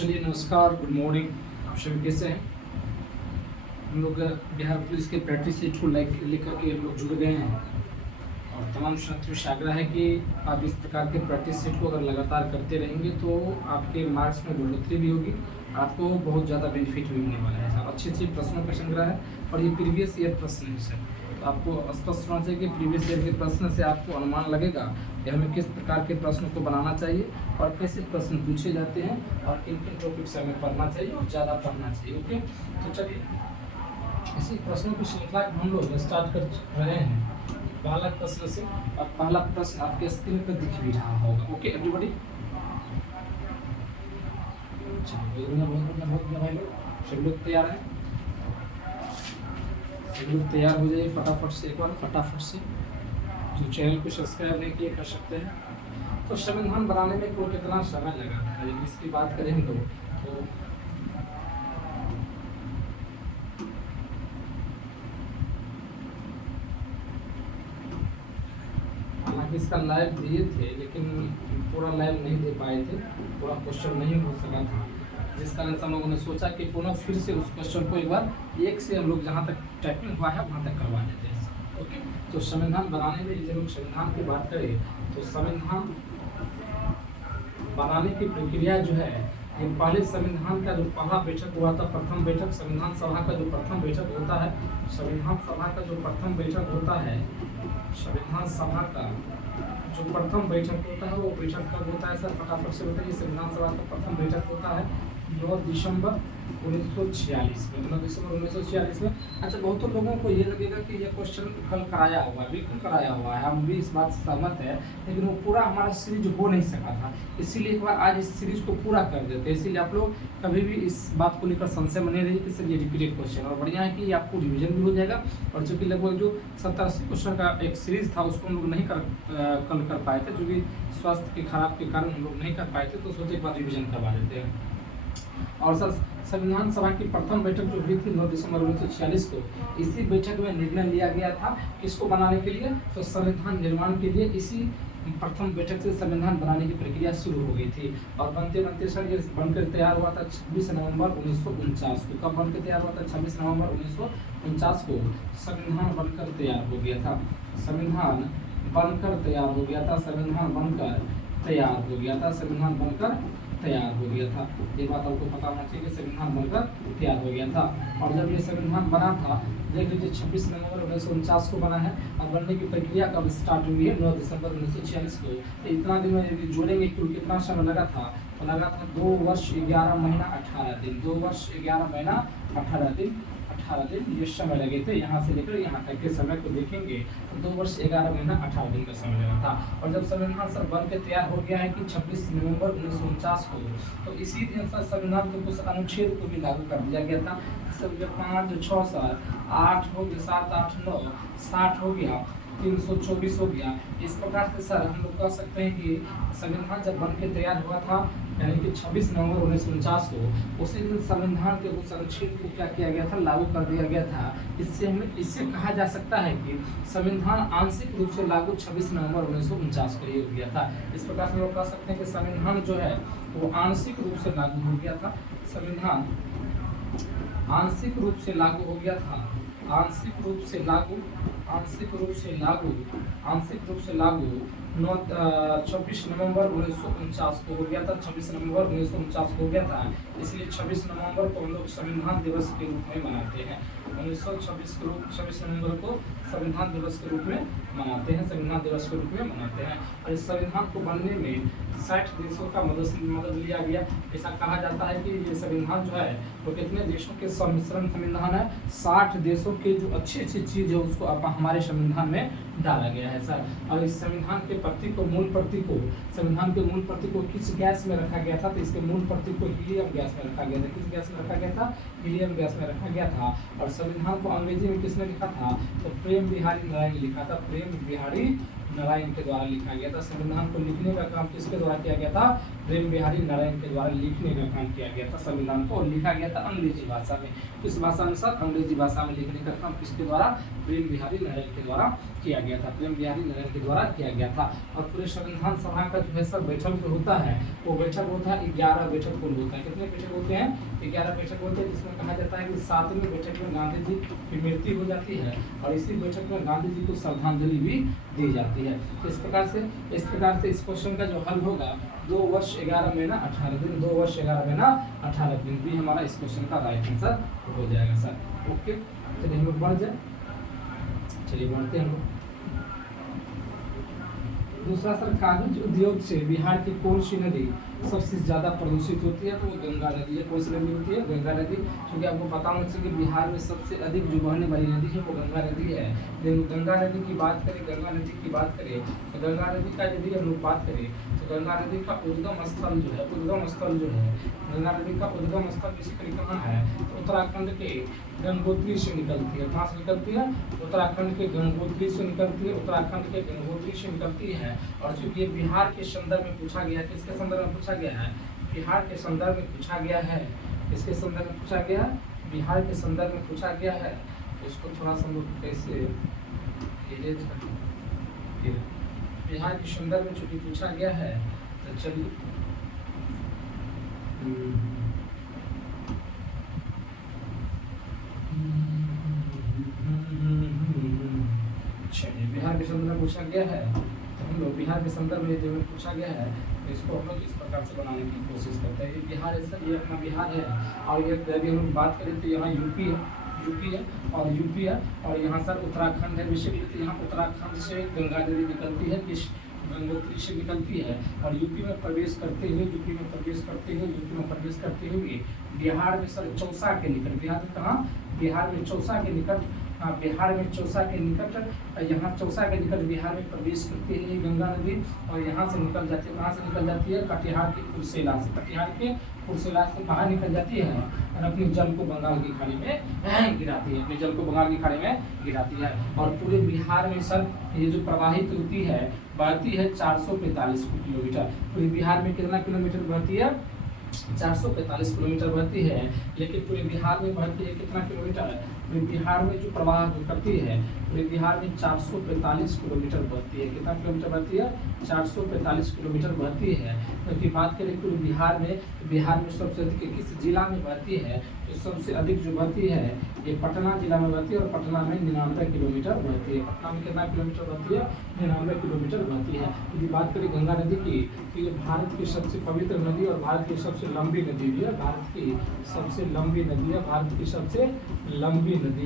चलिए नमस्कार, good morning. आप सभी कैसे हैं? हम लोग बिहार पुलिस के प्रैक्टिस सेट को लेकर के हम लोग जुड़ गए हैं और तमाम छात्रों से आग्रह है कि आप इस प्रकार के प्रैक्टिस सेट को अगर लगातार करते रहेंगे तो आपके मार्क्स में बढ़ोतरी भी होगी, आपको बहुत ज़्यादा बेनिफिट भी मिलने वाला है। अच्छे अच्छे प्रश्नों का संग्रह है और ये प्रीवियस ईयर प्रश्न है सर, तो आपको स्पष्ट होना चाहिए कि प्रीवियस ईयर के प्रश्न से आपको अनुमान लगेगा कि हमें किस प्रकार के प्रश्नों को बनाना चाहिए और कैसे प्रश्न पूछे जाते हैं और किन किन टॉपिक से हमें पढ़ना चाहिए और ज़्यादा पढ़ना चाहिए। ओके, तो चलिए इसी प्रश्नों की श्रृंखला हम लोग स्टार्ट कर रहे हैं पहला प्रश्न से, और पहला प्रश्न आपके स्क्रीन पर दिख भी रहा होगा। ओके एवरीबॉडी, बहुत भाई लोग, सभी लोग तैयार हैं? सभी लोग तैयार हो जाइए फटाफट से, एक बार फटाफट से। जो चैनल को सब्सक्राइब नहीं किए कर सकते हैं। तो संविधान बनाने में कुल कितना समय लगा था, यदि इसकी बात करें हम लोग तो हालांकि इसका लाइव दिए थे लेकिन पूरा लाइव नहीं दे पाए थे, पूरा क्वेश्चन नहीं हो सका था, जिस कारण से हम लोगों ने सोचा कि पुनः फिर से उस क्वेश्चन को एक बार एक से हम लोग जहाँ तक टाइपिंग हुआ है वहाँ तक करवा देते हैं। ओके, तो संविधान बनाने में यदि लोग संविधान की बात करें तो संविधान बनाने की प्रक्रिया जो है, ये पहले संविधान का जो पहला बैठक हुआ था, प्रथम बैठक संविधान सभा का जो प्रथम बैठक होता है, संविधान सभा का जो प्रथम बैठक होता है, संविधान सभा का जो प्रथम बैठक होता है वो बैठक कब होता है सर, फटाफट से बताइए। संविधान सभा का प्रथम बैठक होता है 9 दिसंबर 1946 में, 9 दिसंबर 1946 में। अच्छा, बहुत लोगों को ये लगेगा कि ये क्वेश्चन कल कराया हुआ है, बिल्कुल कराया हुआ है, हम भी इस बात से सहमत है, लेकिन वो पूरा हमारा सीरीज हो नहीं सका था, इसीलिए एक बार आज इस सीरीज को पूरा कर देते हैं। इसीलिए आप लोग कभी भी इस बात को लेकर संशय बने रहिए कि सर ये रिपीटेड क्वेश्चन, और बढ़िया है कि ये आपको रिविजन भी हो जाएगा। और चूँकि लगभग जो 70-80 क्वेश्चन का एक सीरीज था उसको हम लोग नहीं कल कर पाए थे, क्योंकि स्वास्थ्य के खराब के कारण हम लोग नहीं कर पाए थे, तो सोचे एक बार रिविजन करवा देते हैं। और सर संविधान सभा की प्रथम बैठक जो हुई थी 9 दिसंबर 1946 को, इसी बैठक में निर्णय लिया गया था किसको बनाने के लिए, तो संविधान निर्माण के लिए। इसी प्रथम बैठक से संविधान बनाने की प्रक्रिया शुरू हो गई थी और बनते बनते सर ये बनकर तैयार हुआ था 26 नवंबर 1949 को। कब बनकर तैयार हुआ था? 26 नवंबर 1949 को संविधान बनकर तैयार हो गया था। संविधान बनकर तैयार हो गया था, संविधान बनकर तैयार हो गया था, संविधान बनकर तैयार हो गया था। ये बात आपको पता होना चाहिए कि संविधान बनकर तैयार हो गया था। और जब ये संविधान बना था, देख लीजिए 26 नवंबर 1949 को बना है और बनने की प्रक्रिया कब स्टार्ट हुई है? 9 दिसंबर 1946 को। तो इतना दिन में यदि जोड़ेंगे कुल कितना समय लगा था, तो लगा था 2 वर्ष 11 महीना 18 दिन, 2 वर्ष 11 महीना 18 दिन ये समय लगे थे। यहाँ से लेकर यहाँ तक के समय को देखेंगे तो 2 वर्ष 11 महीना 18 दिन का समय लगा था। और जब संविधान सर बन के तैयार हो गया है कि 26 नवंबर 1949 को, तो इसी दिन सर संविधान के कुछ अनुच्छेद को भी लागू कर दिया गया था। सब 5, 6, 7, 8 हो गया, 7, 8, 9, 60 हो गया, 324 हो गया। इस प्रकार से सर हम लोग कह सकते हैं कि संविधान जब बन के तैयार हुआ था यानी कि 26 नवंबर 1949 को, उसी दिन संविधान के कुछ अनुच्छेद को क्या किया गया था? लागू कर दिया गया था। इससे कहा जा सकता है कि संविधान आंशिक रूप से लागू 26 नवंबर 1949 को ही हो गया था। इस प्रकार से हम लोग कह सकते हैं कि संविधान जो है वो आंशिक रूप से लागू हो गया था। संविधान आंशिक रूप से लागू हो गया था, आंशिक रूप से लागू 26 नवंबर 1949 को हो गया था। 26 नवंबर 1949 को हो गया था, इसलिए 26 नवंबर को हम लोग संविधान दिवस के रूप में मनाते हैं। 26 नवंबर को संविधान दिवस के रूप में मनाते हैं, संविधान दिवस के रूप में मनाते हैं। और इस संविधान को बनने में 60 देशों का मदद लिया गया। ऐसा कहा जाता है कि ये संविधान जो है वो कितने देशों के सम्मिश्रण संविधान है, 60 देशों के जो अच्छी चीज़ है उसको हमारे संविधान में डाला गया है सर। और इस संविधान के संविधान के मूल प्रति को किस गैस में रखा गया था? तो इसके मूल प्रति को हीलियम गैस में रखा गया था। किस गैस में रखा गया था? हीलियम गैस में रखा गया था। और संविधान को अंग्रेजी में किसने लिखा था? तो प्रेम बिहारी मराई ने लिखा था, प्रेम बिहारी नारायण के द्वारा लिखा गया था। संविधान को लिखने का काम किसके द्वारा किया गया था? प्रेम बिहारी नारायण के द्वारा लिखने का काम किया गया था संविधान को, और लिखा गया था अंग्रेजी भाषा में। किस भाषा में सर? अंग्रेजी भाषा में लिखने का काम किसके द्वारा? प्रेम बिहारी नारायण के द्वारा किया गया था, प्रेम बिहारी नारायण के द्वारा किया गया था। और पूरे संविधान सभा का जो है सर बैठक जो होता है वो बैठक होता है 11 बैठक कुल होता है। कितने बैठक होते हैं? 11 बैठक होते हैं, जिसमें कहा जाता है कि 7वीं बैठक में गांधी जी की मृत्यु हो जाती है और इसी बैठक में गांधी जी को श्रद्धांजलि भी दी जाती है। तो इस प्रकार से इस क्वेश्चन का जो हल होगा 2 वर्ष 11 महीना 18 दिन, 2 वर्ष 11 महीना 18 दिन भी हमारा इस क्वेश्चन का राइट आंसर हो जाएगा सर। ओके, चलिए हम लोग बढ़ जाए, चलिए बढ़ते हैं हम लोग। दूसरा सर, कागज उद्योग से बिहार की कौन सी नदी सबसे ज्यादा प्रदूषित होती है? तो वो गंगा नदी है। कौन सी नदी होती है? गंगा नदी। क्योंकि आपको पता होना चाहिए कि बिहार में सबसे अधिक जो बहने वाली नदी है वो गंगा नदी है। लेकिन गंगा नदी की बात करें तो गंगा नदी का यदि हम लोग बात करें तो गंगा नदी का उद्गम स्थल जो है गंगा नदी का उद्गम स्थल बेसिकली कहाँ है? तो उत्तराखंड के गंगोत्री से निकलती है। कहाँ से निकलती है? उत्तराखंड के गंगोत्री से निकलती है, उत्तराखंड के गंगोत्री से निकलती है। और चूंकि बिहार के संदर्भ में पूछा गया है, किसके संदर्भ में पूछा गया है? बिहार के संदर्भ में पूछा गया है। किसके संदर्भ में पूछा गया है? बिहार के संदर्भ में पूछा गया है। इसको थोड़ा सा लोग कैसे बिहार के संदर्भ में चूंकि पूछा गया है तो चलिए बिहार के संदर्भ में पूछा गया है तो हम लोग बिहार के संदर्भ में जो पूछा गया है तो इसको हम लोग इस प्रकार से बनाने की कोशिश करते हैं। ये बिहार है सर, ये अपना बिहार है। और ये यदि हम लोग बात करें तो यहाँ यूपी है और यहाँ सर उत्तराखंड है। बेसिकली यहाँ उत्तराखंड से गंगा नदी निकलती है, किस गंगोत्री से निकलती है और यूपी में प्रवेश करते हुए बिहार में सर चौसा के निकट, बिहार में कहाँ? बिहार में चौसा के निकट, यहाँ चौसा के निकट बिहार में प्रवेश करती है ये गंगा नदी और यहाँ से निकल जाती है। कहाँ से निकल जाती है? कटिहार के कुर्सेला से बाहर निकल जाती है और अपने जल को बंगाल की खाड़ी में गिराती है। और पूरे बिहार में सर ये जो प्रवाहित होती है बहती है 445 किलोमीटर। पूरे बिहार में कितना किलोमीटर बहती है? 445 किलोमीटर बहती है। लेकिन पूरे बिहार में बहती है कितना किलोमीटर? पूरे बिहार में जो प्रवाह करती है पूरे बिहार में 445 किलोमीटर बहती है। कितना किलोमीटर बहती है? 445 किलोमीटर बहती है। क्योंकि बात करें पूरे बिहार में सबसे अधिक किस जिला में बहती है? तो सबसे अधिक जो बहती है ये पटना जिला में बहती है और पटना में 99 किलोमीटर बहती है। पटना में कितना किलोमीटर बहती है? 99 किलोमीटर बहती है। यदि बात करें गंगा नदी की तो ये भारत की सबसे पवित्र नदी और भारत की सबसे लंबी नदी भी है। भारत की सबसे लंबी नदी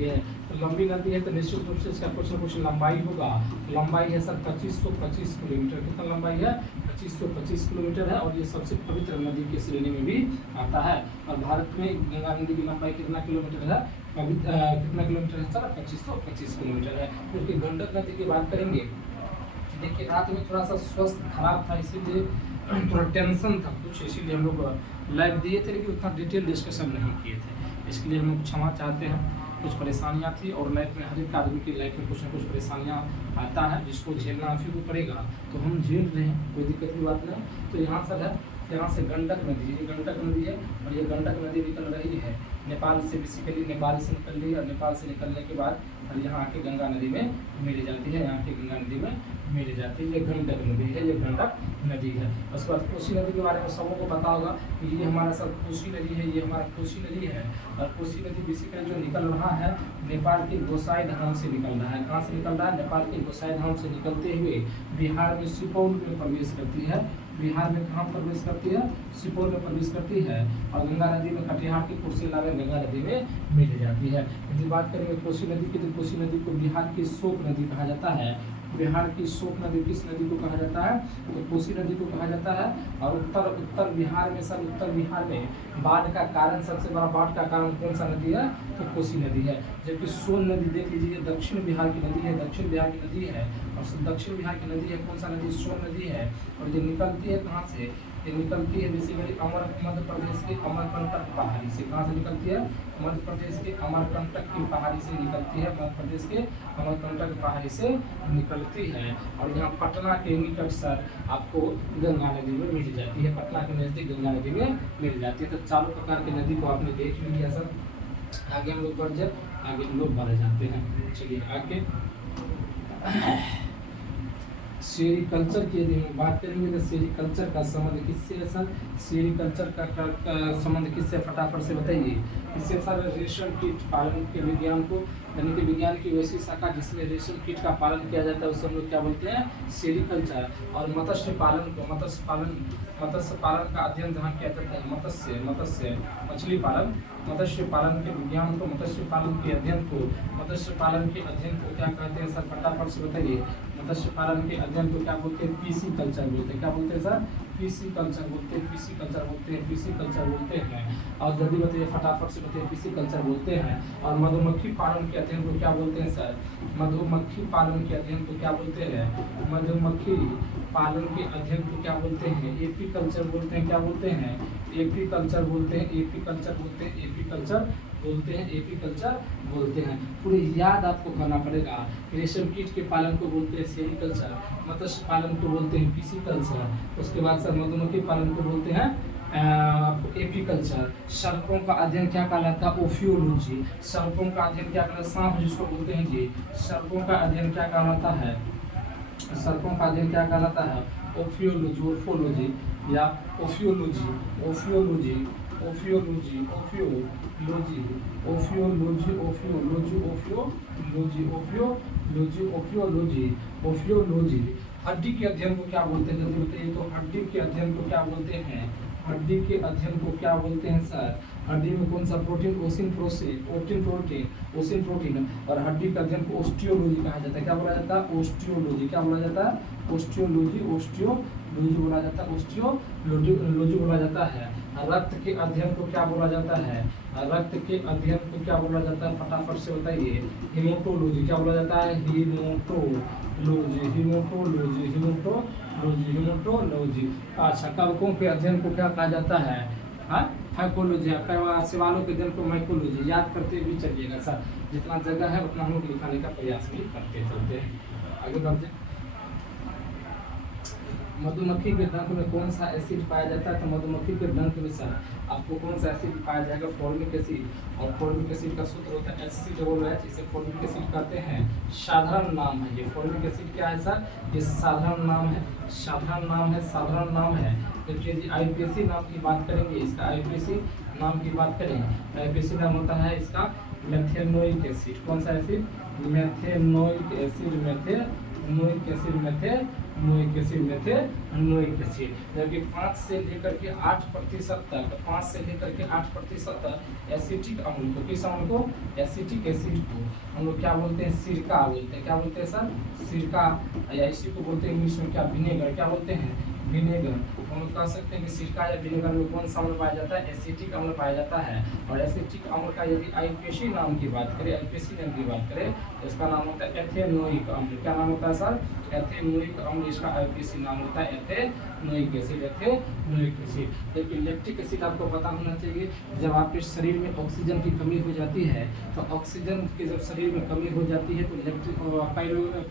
है। तो लंबी नदी है तो निश्चित रूप से इसका कुछ लंबाई होगा। लंबाई है सर 2525 किलोमीटर। कितना लंबाई है? 2525 किलोमीटर है और ये सबसे पवित्र नदी की श्रेणी में भी आता है। और भारत में गंगा नदी की लंबाई कितना किलोमीटर है? कितना किलोमीटर है सर? 2525 किलोमीटर है। क्योंकि गंडक नदी की बात करेंगे, देखिए रात में थोड़ा सा स्वास्थ्य खराब था, इसीलिए थोड़ा टेंशन था कुछ, इसीलिए हम लोग लाइव दिए थे लेकिन उतना डिटेल डिस्कशन नहीं किए थे। इसके लिए हम लोग क्षमा चाहते हैं। कुछ परेशानियाँ थी और लाइफ में हर एक आदमी की लाइफ में कुछ ना कुछ परेशानियाँ आता है जिसको झेलना भी को पड़ेगा, तो हम झेल रहे हैं, कोई दिक्कत की बात नहीं। तो यहाँ सर है, यहाँ से गंडक नदी, ये गंडक नदी है और ये गंडक नदी निकल रही है नेपाल से, बेसिकली नेपाल से निकल रही है और नेपाल से निकलने के बाद और यहाँ आके गंगा नदी में मिल जाती है। यहाँ के गंगा नदी में मिल जाती है। ये गंडक नदी है, ये गंडक नदी है। उसके बाद कोसी नदी के बारे में सबों को पता होगा कि ये हमारा सब कोसी नदी है, ये हमारा कोसी नदी है। और कोसी नदी बेसिकली जो निकल रहा है नेपाल के गोसाई धाम से निकल रहा है। कहाँ से निकल रहा है? नेपाल के गोसाई धाम से निकलते हुए बिहार में सुपौल में प्रवेश करती है। बिहार में कहाँ प्रवेश करती है? सुपौल में प्रवेश करती है और गंगा नदी में कटिहार के कुर्सेला में गंगा नदी में मिल जाती है। यदि बात करेंगे कोसी नदी की तो कोसी नदी को बिहार की शोक नदी कहा जाता है। बिहार की शोक नदी किस नदी को कहा जाता है? तो कोसी नदी को कहा जाता है। और उत्तर बिहार में सर, उत्तर बिहार में बाढ़ का कारण, सबसे बड़ा बाढ़ का कारण कौन सा नदी है? तो कोसी नदी है। जबकि सोन नदी देख लीजिए, दक्षिण बिहार की नदी है, दक्षिण बिहार की नदी है और दक्षिण बिहार की नदी है कौन सा नदी? सोन नदी है। और ये निकलती है कहाँ से? ये निकलती है बेसिकली मध्य प्रदेश के अमरकंटक पहाड़ी से। कहाँ से निकलती है? मध्य प्रदेश के अमरकंटक की पहाड़ी से निकलती है, मध्य प्रदेश के अमरकंटक पहाड़ी से निकलती है। और यहाँ पटना के निकट सर आपको गंगा नदी में मिल जाती है, पटना के नजदीक गंगा नदी में मिल जाती है। तो चारों प्रकार की नदी को आपने देख लिया सर। आगे हम लोग बढ़ जाते हैं। चलिए आगे सेरिकल्चर की यदि हम बात करेंगे तो सेरिकल्चर का संबंध किससे है सर? सेरिकल्चर का संबंध किससे? फटाफट से बताइए। किससे सर? रेशम कीट पालन के विज्ञान को, यानी कि विज्ञान की वैसी शाखा जिसमें रेशम कीट का पालन किया जाता है उसे हम लोग क्या बोलते हैं? सेरिकल्चर। और मत्स्य पालन को, मत्स्य पालन का अध्ययन जहाँ किया जाता है, मत्स्य मछली पालन, मत्स्य पालन के विज्ञान को, मत्स्य पालन के अध्ययन को क्या कहते हैं सर? फटाफट से बताइए। मत्स्य पालन के अध्ययन को क्या बोलते हैं? पीसी कल्चर बोलते हैं। क्या बोलते हैं सर? पीसी कल्चर बोलते हैं। और जल्दी बताइए, फटाफट से बताइए। पीसी कल्चर बोलते हैं। और मधुमक्खी पालन के अध्ययन को क्या बोलते हैं सर? मधुमक्खी पालन के अध्ययन को क्या बोलते हैं? मधुमक्खी पालन के अध्ययन को क्या बोलते हैं? एपीकल्चर बोलते हैं। क्या बोलते हैं? एपीकल्चर बोलते हैं। पूरी याद आपको करना पड़ेगा। रेशम कीट के पालन को बोलते हैं सेरिकल्चर, मत्स्य पालन को बोलते हैं पिसिकल्चर, उसके बाद सर मधुमक्खी पालन को बोलते हैं एपीकल्चर। सर्पों का अध्ययन क्या कहलाता है? ओफियोलॉजी। सर्पों का अध्ययन क्या कहलाता है? सांप जिसको बोलते हैं जी, सर्पों का अध्ययन क्या कहलाता है? सर्पों का अध्ययन क्या कहलाता है? ओफियोलॉजी या ओफियोलॉजी। हड्डी के अध्ययन को क्या बोलते हैं? जल्दी बताइए। तो हड्डी के अध्ययन को क्या बोलते हैं? हड्डी के अध्ययन को क्या बोलते हैं सर? हड्डी में कौन सा प्रोटीन? ओसिन प्रोटीन। और हड्डी का अध्ययन को ओस्टियोलॉजी कहा जाता है। क्या बोला जाता है? ओस्टियोलॉजी। क्या बोला जाता है? ओस्टियोलॉजी बोला जाता है। ओस्टियोलॉजी बोला जाता है। रक्त के अध्ययन को क्या बोला जाता है? रक्त के अध्ययन को क्या बोला जाता है? फटाफट से बताइए। हीमोटोलॉजी। क्या बोला जाता है? हीमोटोलॉजी। अच्छा, कवकों के अध्ययन को क्या कहा जाता है? फाइकोलॉजी। सवालों के अध्ययन को माइकोलॉजी। याद करते भी चलिएगा सर, जितना जगह है उतना हम लोग लिखाने का प्रयास भी करते चलते हैं। आगे बढ़ते। मधुमक्खी के डंक में कौन सा एसिड पाया जाता है? तो मधुमक्खी के डंक में सर आपको कौन सा एसिड पाया जाएगा? Formic acid. और फॉर्मिक एसिड का सूत्र होता है HCOOH, इसे फॉर्मिक एसिड कहते हैं। साधारण नाम है ये। फॉर्मिक एसिड क्या है सर? ये साधारण नाम है। देखिए जी, IUPAC नाम की बात करेंगे, इसका IUPAC नाम की बात करें, IUPAC नाम होता है इसका मेथेनोइक एसिड। कौन सा एसिड? Methanoic acid. जबकि 5 से लेकर के 8% तक एसिटिक अम्ल को, किस अम्ल को? एसिटिक एसिड को हम लोग क्या बोलते हैं? सिरका बोलते हैं। क्या बोलते हैं सर? सिरका, या इसी को बोलते हैं इंग्लिश में क्या? विनेगर। क्या बोलते हैं? विनेगर। हम लोग कह सकते हैं कि सिरका या विनेगर में कौन सा अम्ल पाया जाता है? एसिटिक अम्ल पाया जाता है। और एसिटिक अम्ल का यदि IUPAC नाम की बात करें तो इसका नाम होता है एथेनोइक अम्ल। क्या नाम होता है सर? एथेनोइक अम्ल। इसका IUPAC नाम होता है एथेनोइक एसिड। लेकिन लैक्टिक एसिड आपको पता होना चाहिए। जब आपके शरीर में ऑक्सीजन की कमी हो जाती है, तो ऑक्सीजन की जब शरीर में कमी हो जाती है तो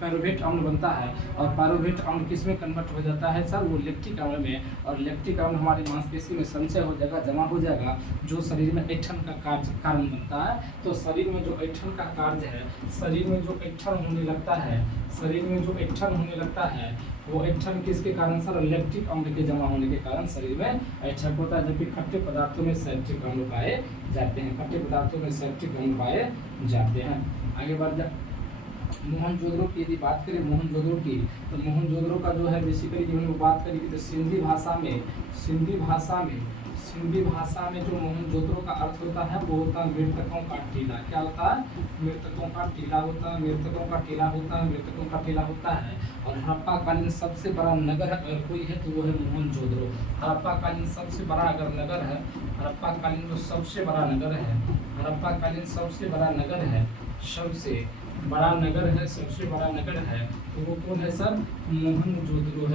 पायरुवेट अम्ल बनता है। और पायरुवेट अम्ल किस में कन्वर्ट हो जाता है सर? वो लैक्टिक अम्ल में। और लैक्टिक अम्ल हमारी मांसपेशी में संचय हो जाएगा, जमा हो जाएगा, जो शरीर में ऐंठन का कारण बनता है। तो शरीर में जो ऐंठन का कार्य है, शरीर में जो ऐंठन होने लगता है, वो ऐंठन किसके कारण सर? लैक्टिक अम्ल के जमा होने के कारण शरीर में ऐंठन होता है। जबकि खट्टे पदार्थों में सैप्टिक अम्ल पाए जाते हैं। आगे बढ़ जा। मोहनजोदड़ो की यदि बात करें, तो मोहनजोदड़ो का जो है बेसिकली हम लोग बात करेंगे तो सिंधी भाषा में जो मोहनजोदड़ो का अर्थ होता है वो होता है मृतकों का टीला। क्या होता है? मृतकों का टीला होता है। और हड़प्पा कालीन सबसे बड़ा नगर अगर कोई है तो वो है मोहनजोदड़ो। हड़प्पा कालीन सबसे बड़ा अगर नगर है, हड़प्पा कालीन जो सबसे बड़ा नगर है, सबसे बड़ा नगर है तो वो कौन है सर? मोहनजोदड़ो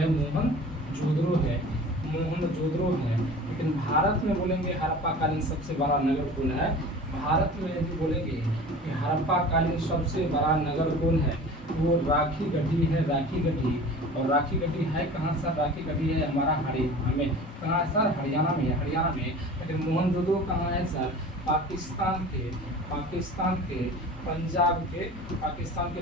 है। मोहनजोदड़ो है। लेकिन भारत में बोलेंगे हड़प्पा कालीन सबसे बड़ा नगर कौन है? भारत में यदि बोलेंगे कि हड़प्पा कालीन सबसे बड़ा नगर कौन है, वो राखी गढ़ी है, राखी गढ़ी। और राखी गढ़ी है कहाँ सर? राखी गढ़ी है हमारा हरियाणा में। कहाँ है सर? हरियाणा में, हरियाणा में। लेकिन मोहनजोदड़ो कहाँ है सर? पाकिस्तान के पंजाब के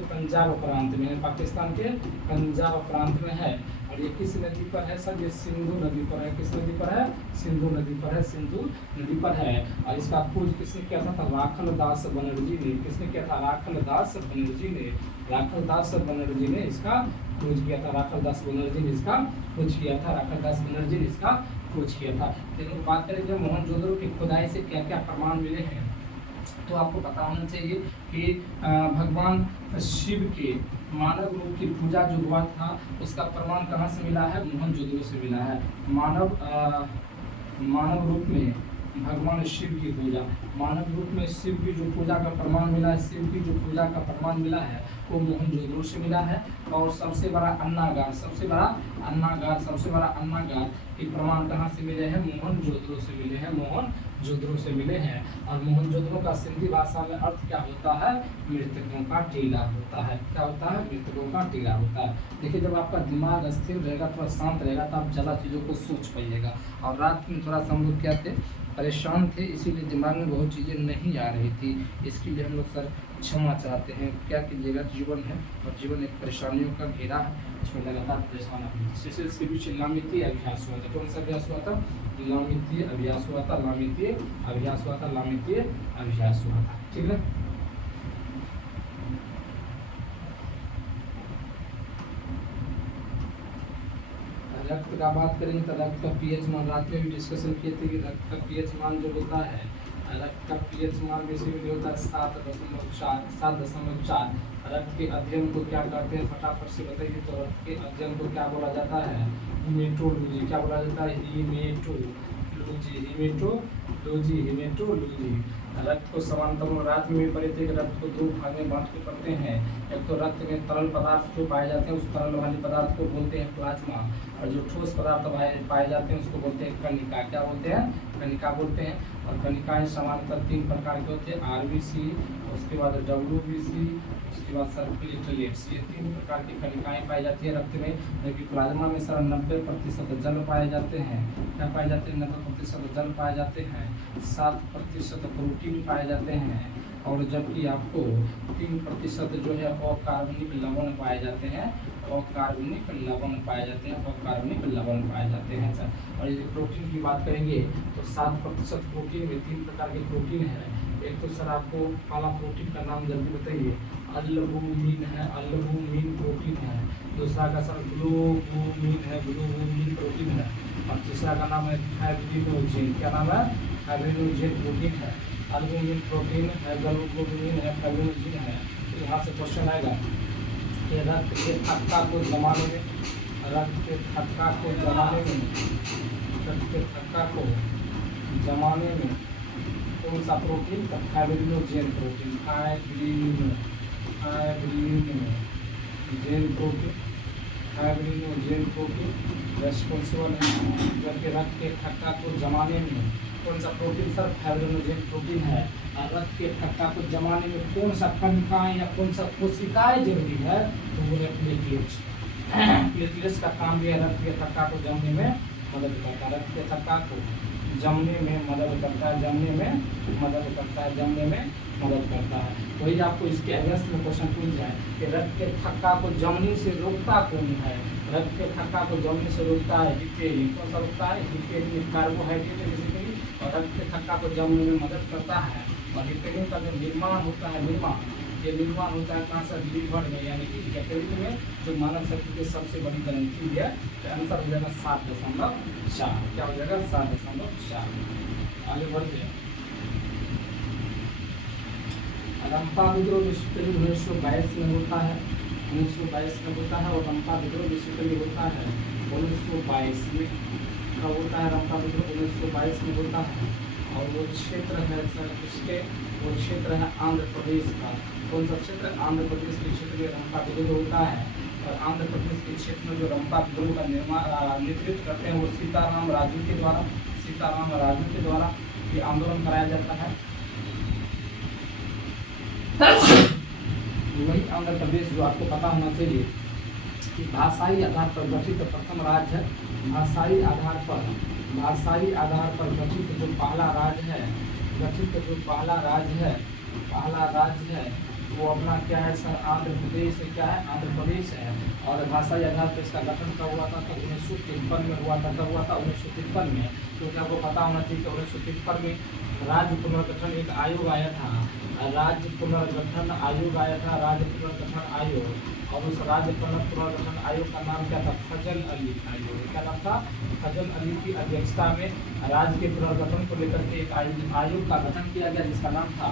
पंजाब प्रांत में है, पाकिस्तान के पंजाब प्रांत में है। और ये किस नदी पर है सर? ये सिंधु नदी पर है। किस नदी पर है? सिंधु नदी पर है, सिंधु नदी पर है। और इसका खोज किसने किया था? राखल दास बनर्जी ने। किसने किया था? राखल दास बनर्जी ने। राखल दास बनर्जी ने इसका खोज किया था। राखल दास बनर्जी ने इसका खोज किया था। राखल दास बनर्जी ने इसका खोज किया था। लेकिन बात करें मोहनजोदड़ो की खुदाई से क्या क्या प्रमाण मिले हैं, तो आपको पता होना चाहिए कि भगवान शिव के मानव रूप की पूजा जो हुआ था उसका प्रमाण कहाँ से मिला है? मोहनजोदड़ो से मिला है। मानव रूप में भगवान शिव की पूजा, मानव रूप में शिव की जो पूजा का प्रमाण मिला है, शिव की जो पूजा का प्रमाण मिला है वो मोहनजोदड़ो से मिला है। और सबसे बड़ा अन्नागार के प्रमाण कहाँ से मिले हैं? मोहनजोदड़ो से मिले हैं, मोहनजोदड़ो से मिले हैं। और मोहनजोदड़ो का सिंधी भाषा में अर्थ क्या होता है? मृतकों का टीला होता है। क्या होता है? मृतकों का टीला होता है। देखिए, जब आपका दिमाग स्थिर रहेगा, थोड़ा शांत रहेगा, तो आप ज़्यादा चीज़ों को सोच पाइएगा। और रात में थोड़ा सा हम लोग क्या थे, परेशान थे, इसीलिए दिमाग में बहुत चीज़ें नहीं आ रही थी। इसके लिए हम लोग सर क्षमा चाहते हैं। क्या कीजिएगा, जीवन है और जीवन एक परेशानियों का घेरा है, इसमें लगातार परेशान अपने इसके बीच लामितीय अभ्यास हुआ था। कौन सा अभ्यास हुआ था? लामितीय अभ्यास हुआ था। लामितीय अभ्यास हुआ था। लामितीय अभ्यास हुआ था। ठीक है। रक्त का बात करेंगे तो रक्त का पीएच मान, रात में भी डिस्कशन किए थे कि रक्त का पीएच मान जो होता है, रक्त का पीएच मान बेसिकली होता है 7.4। रक्त के अध्ययन को क्या करते हैं, फटाफट से बताइए। तो रक्त के अध्ययन को क्या बोला जाता है? हीमेटोलॉजी। क्या बोला जाता है? हीमेटोलॉजी। रक्त को समानतम रात में भी पढ़े थे कि रक्त को 2 भाग में बांट के पढ़ते हैं। एक तो रक्त में तरल पदार्थ जो पाए जाते हैं उस तरल वाले पदार्थ को बोलते हैं प्लाज्मा, और जो ठोस पदार्थ पाए जाते हैं उसको बोलते हैं कणिका। क्या बोलते हैं? कणिका बोलते हैं। और कणिकाएं सामान्यतः 3 प्रकार के होते हैं, आरबीसी, उसके बाद डब्ल्यूबीसी, उसके बाद सर प्लेटलेट्स। ये 3 प्रकार की कणिकाएं पाई जाती है रक्त में। जबकि प्लाज्मा में सर 90% जल पाए जाते हैं। क्या पाए जाते हैं? 90% जल पाए जाते हैं। 7% प्रोटीन पाए जाते हैं। और जबकि आपको 3% जो है अकार्बनिक लवण पाए जाते हैं। अकार्बनिक लवण पाए जाते हैं। अकार्बनिक लवण पाए जाते हैं सर। और यदि प्रोटीन की बात करेंगे तो 7% प्रोटीन में 3 प्रकार के प्रोटीन है। एक तो सर आपको पहला प्रोटीन का नाम जल्दी बताइए। अल्बुमिन है, अल्बुमिन प्रोटीन है। दूसरा का सर ग्लोबुमिन है, ग्लोबुमिन प्रोटीन है। और तीसरा का नाम है फाइब्रिनोजेन। क्या नाम है? फाइब्रिनोजेन प्रोटीन है। अल्बुमिन प्रोटीन है, ग्लोबुमिन है, फाइब्रिनोजेन है। तो यहाँ से क्वेश्चन आएगा कि रक्त के थक्का को जमाने में, रक्त के थक्का को जमाने में, रक्त के थक्का को जमाने में कौन सा protein? Fibrinogen protein. Fibrinogen protein responsible है। जबकि रक्त के थक्का को जमाने में कौन सा प्रोटीन सर? फाइब्रिनोजेन प्रोटीन है। और रक्त के थक्का को जमाने में कौन सा कणिकाएं या कौन सा कोशिकाएं जरूरी है? तो वो है प्लेटलेट्स। प्लेटलेट्स का काम भी है रक्त के थक्का को जमने में मदद करता है। रक्त के थक्का को जमने में मदद करता है, जमने में मदद करता है, जमने में मदद करता है। वही आपको इसके अगेंस्ट में क्वेश्चन पूछ जाए कि रक्त के थक्का को जमने से रोकता कौन है? रक्त के थक्का को जमने से रोकता है हिपेरिन। कौन सा रोकता है? हिपेरिन कार्बोहाइड्रेट है बेसिकली, और रक्त के थक्का को जमने में मदद करता है। और हिपेरिन का जो निर्माण होता है, ये निर्माण होता है कहाँ से? लीवर में, यानी कि कैटेगरी में, जो मानव शरीर की सबसे बड़ी ग्रंथि है। तो आंसर हो जाएगा 7.4। क्या हो जाएगा? 7.4। आगे बढ़ते हैं। रंपा विद्रोह बेसिकली 1922 में होता है। 1922 में होता है। और रंपा विद्रोह बेसिकली होता है 1922 में। कब होता है रंपा विद्रोह? 1922 में होता है। और वो क्षेत्र है सर किसके? वो क्षेत्र है आंध्र प्रदेश का। कौन सा क्षेत्र? आंध्र प्रदेश के क्षेत्र में रंपा विद्रोह होता है। और आंध्र प्रदेश के क्षेत्र में जो रंपा विद्रोह का नेतृत्व करते हैं वो सीताराम राजू के द्वारा ये आंदोलन कराया जाता है। वही आंध्र प्रदेश जो आपको पता होना चाहिए कि भाषाई आधार पर गठित प्रथम राज्य है। भाषाई आधार पर गठित जो पहला राज्य है वो अपना क्या है सर, आंध्र प्रदेश आंध्र प्रदेश है। और भाषाई आधार पर इसका गठन कब हुआ था? 1953 में हुआ था। कब हुआ था? 1953 में। क्योंकि आपको पता होना चाहिए कि 1953 में राज्य पुनर्गठन एक आयोग आया था, राज्य पुनर्गठन आयोग। और उस राज्य पुनर्गठन आयोग का नाम क्या था? फजल अली आयोग। क्या नाम था? फजल अली की अध्यक्षता में राज्य के पुनर्गठन को लेकर के एक आयोग का गठन किया गया जिसका नाम था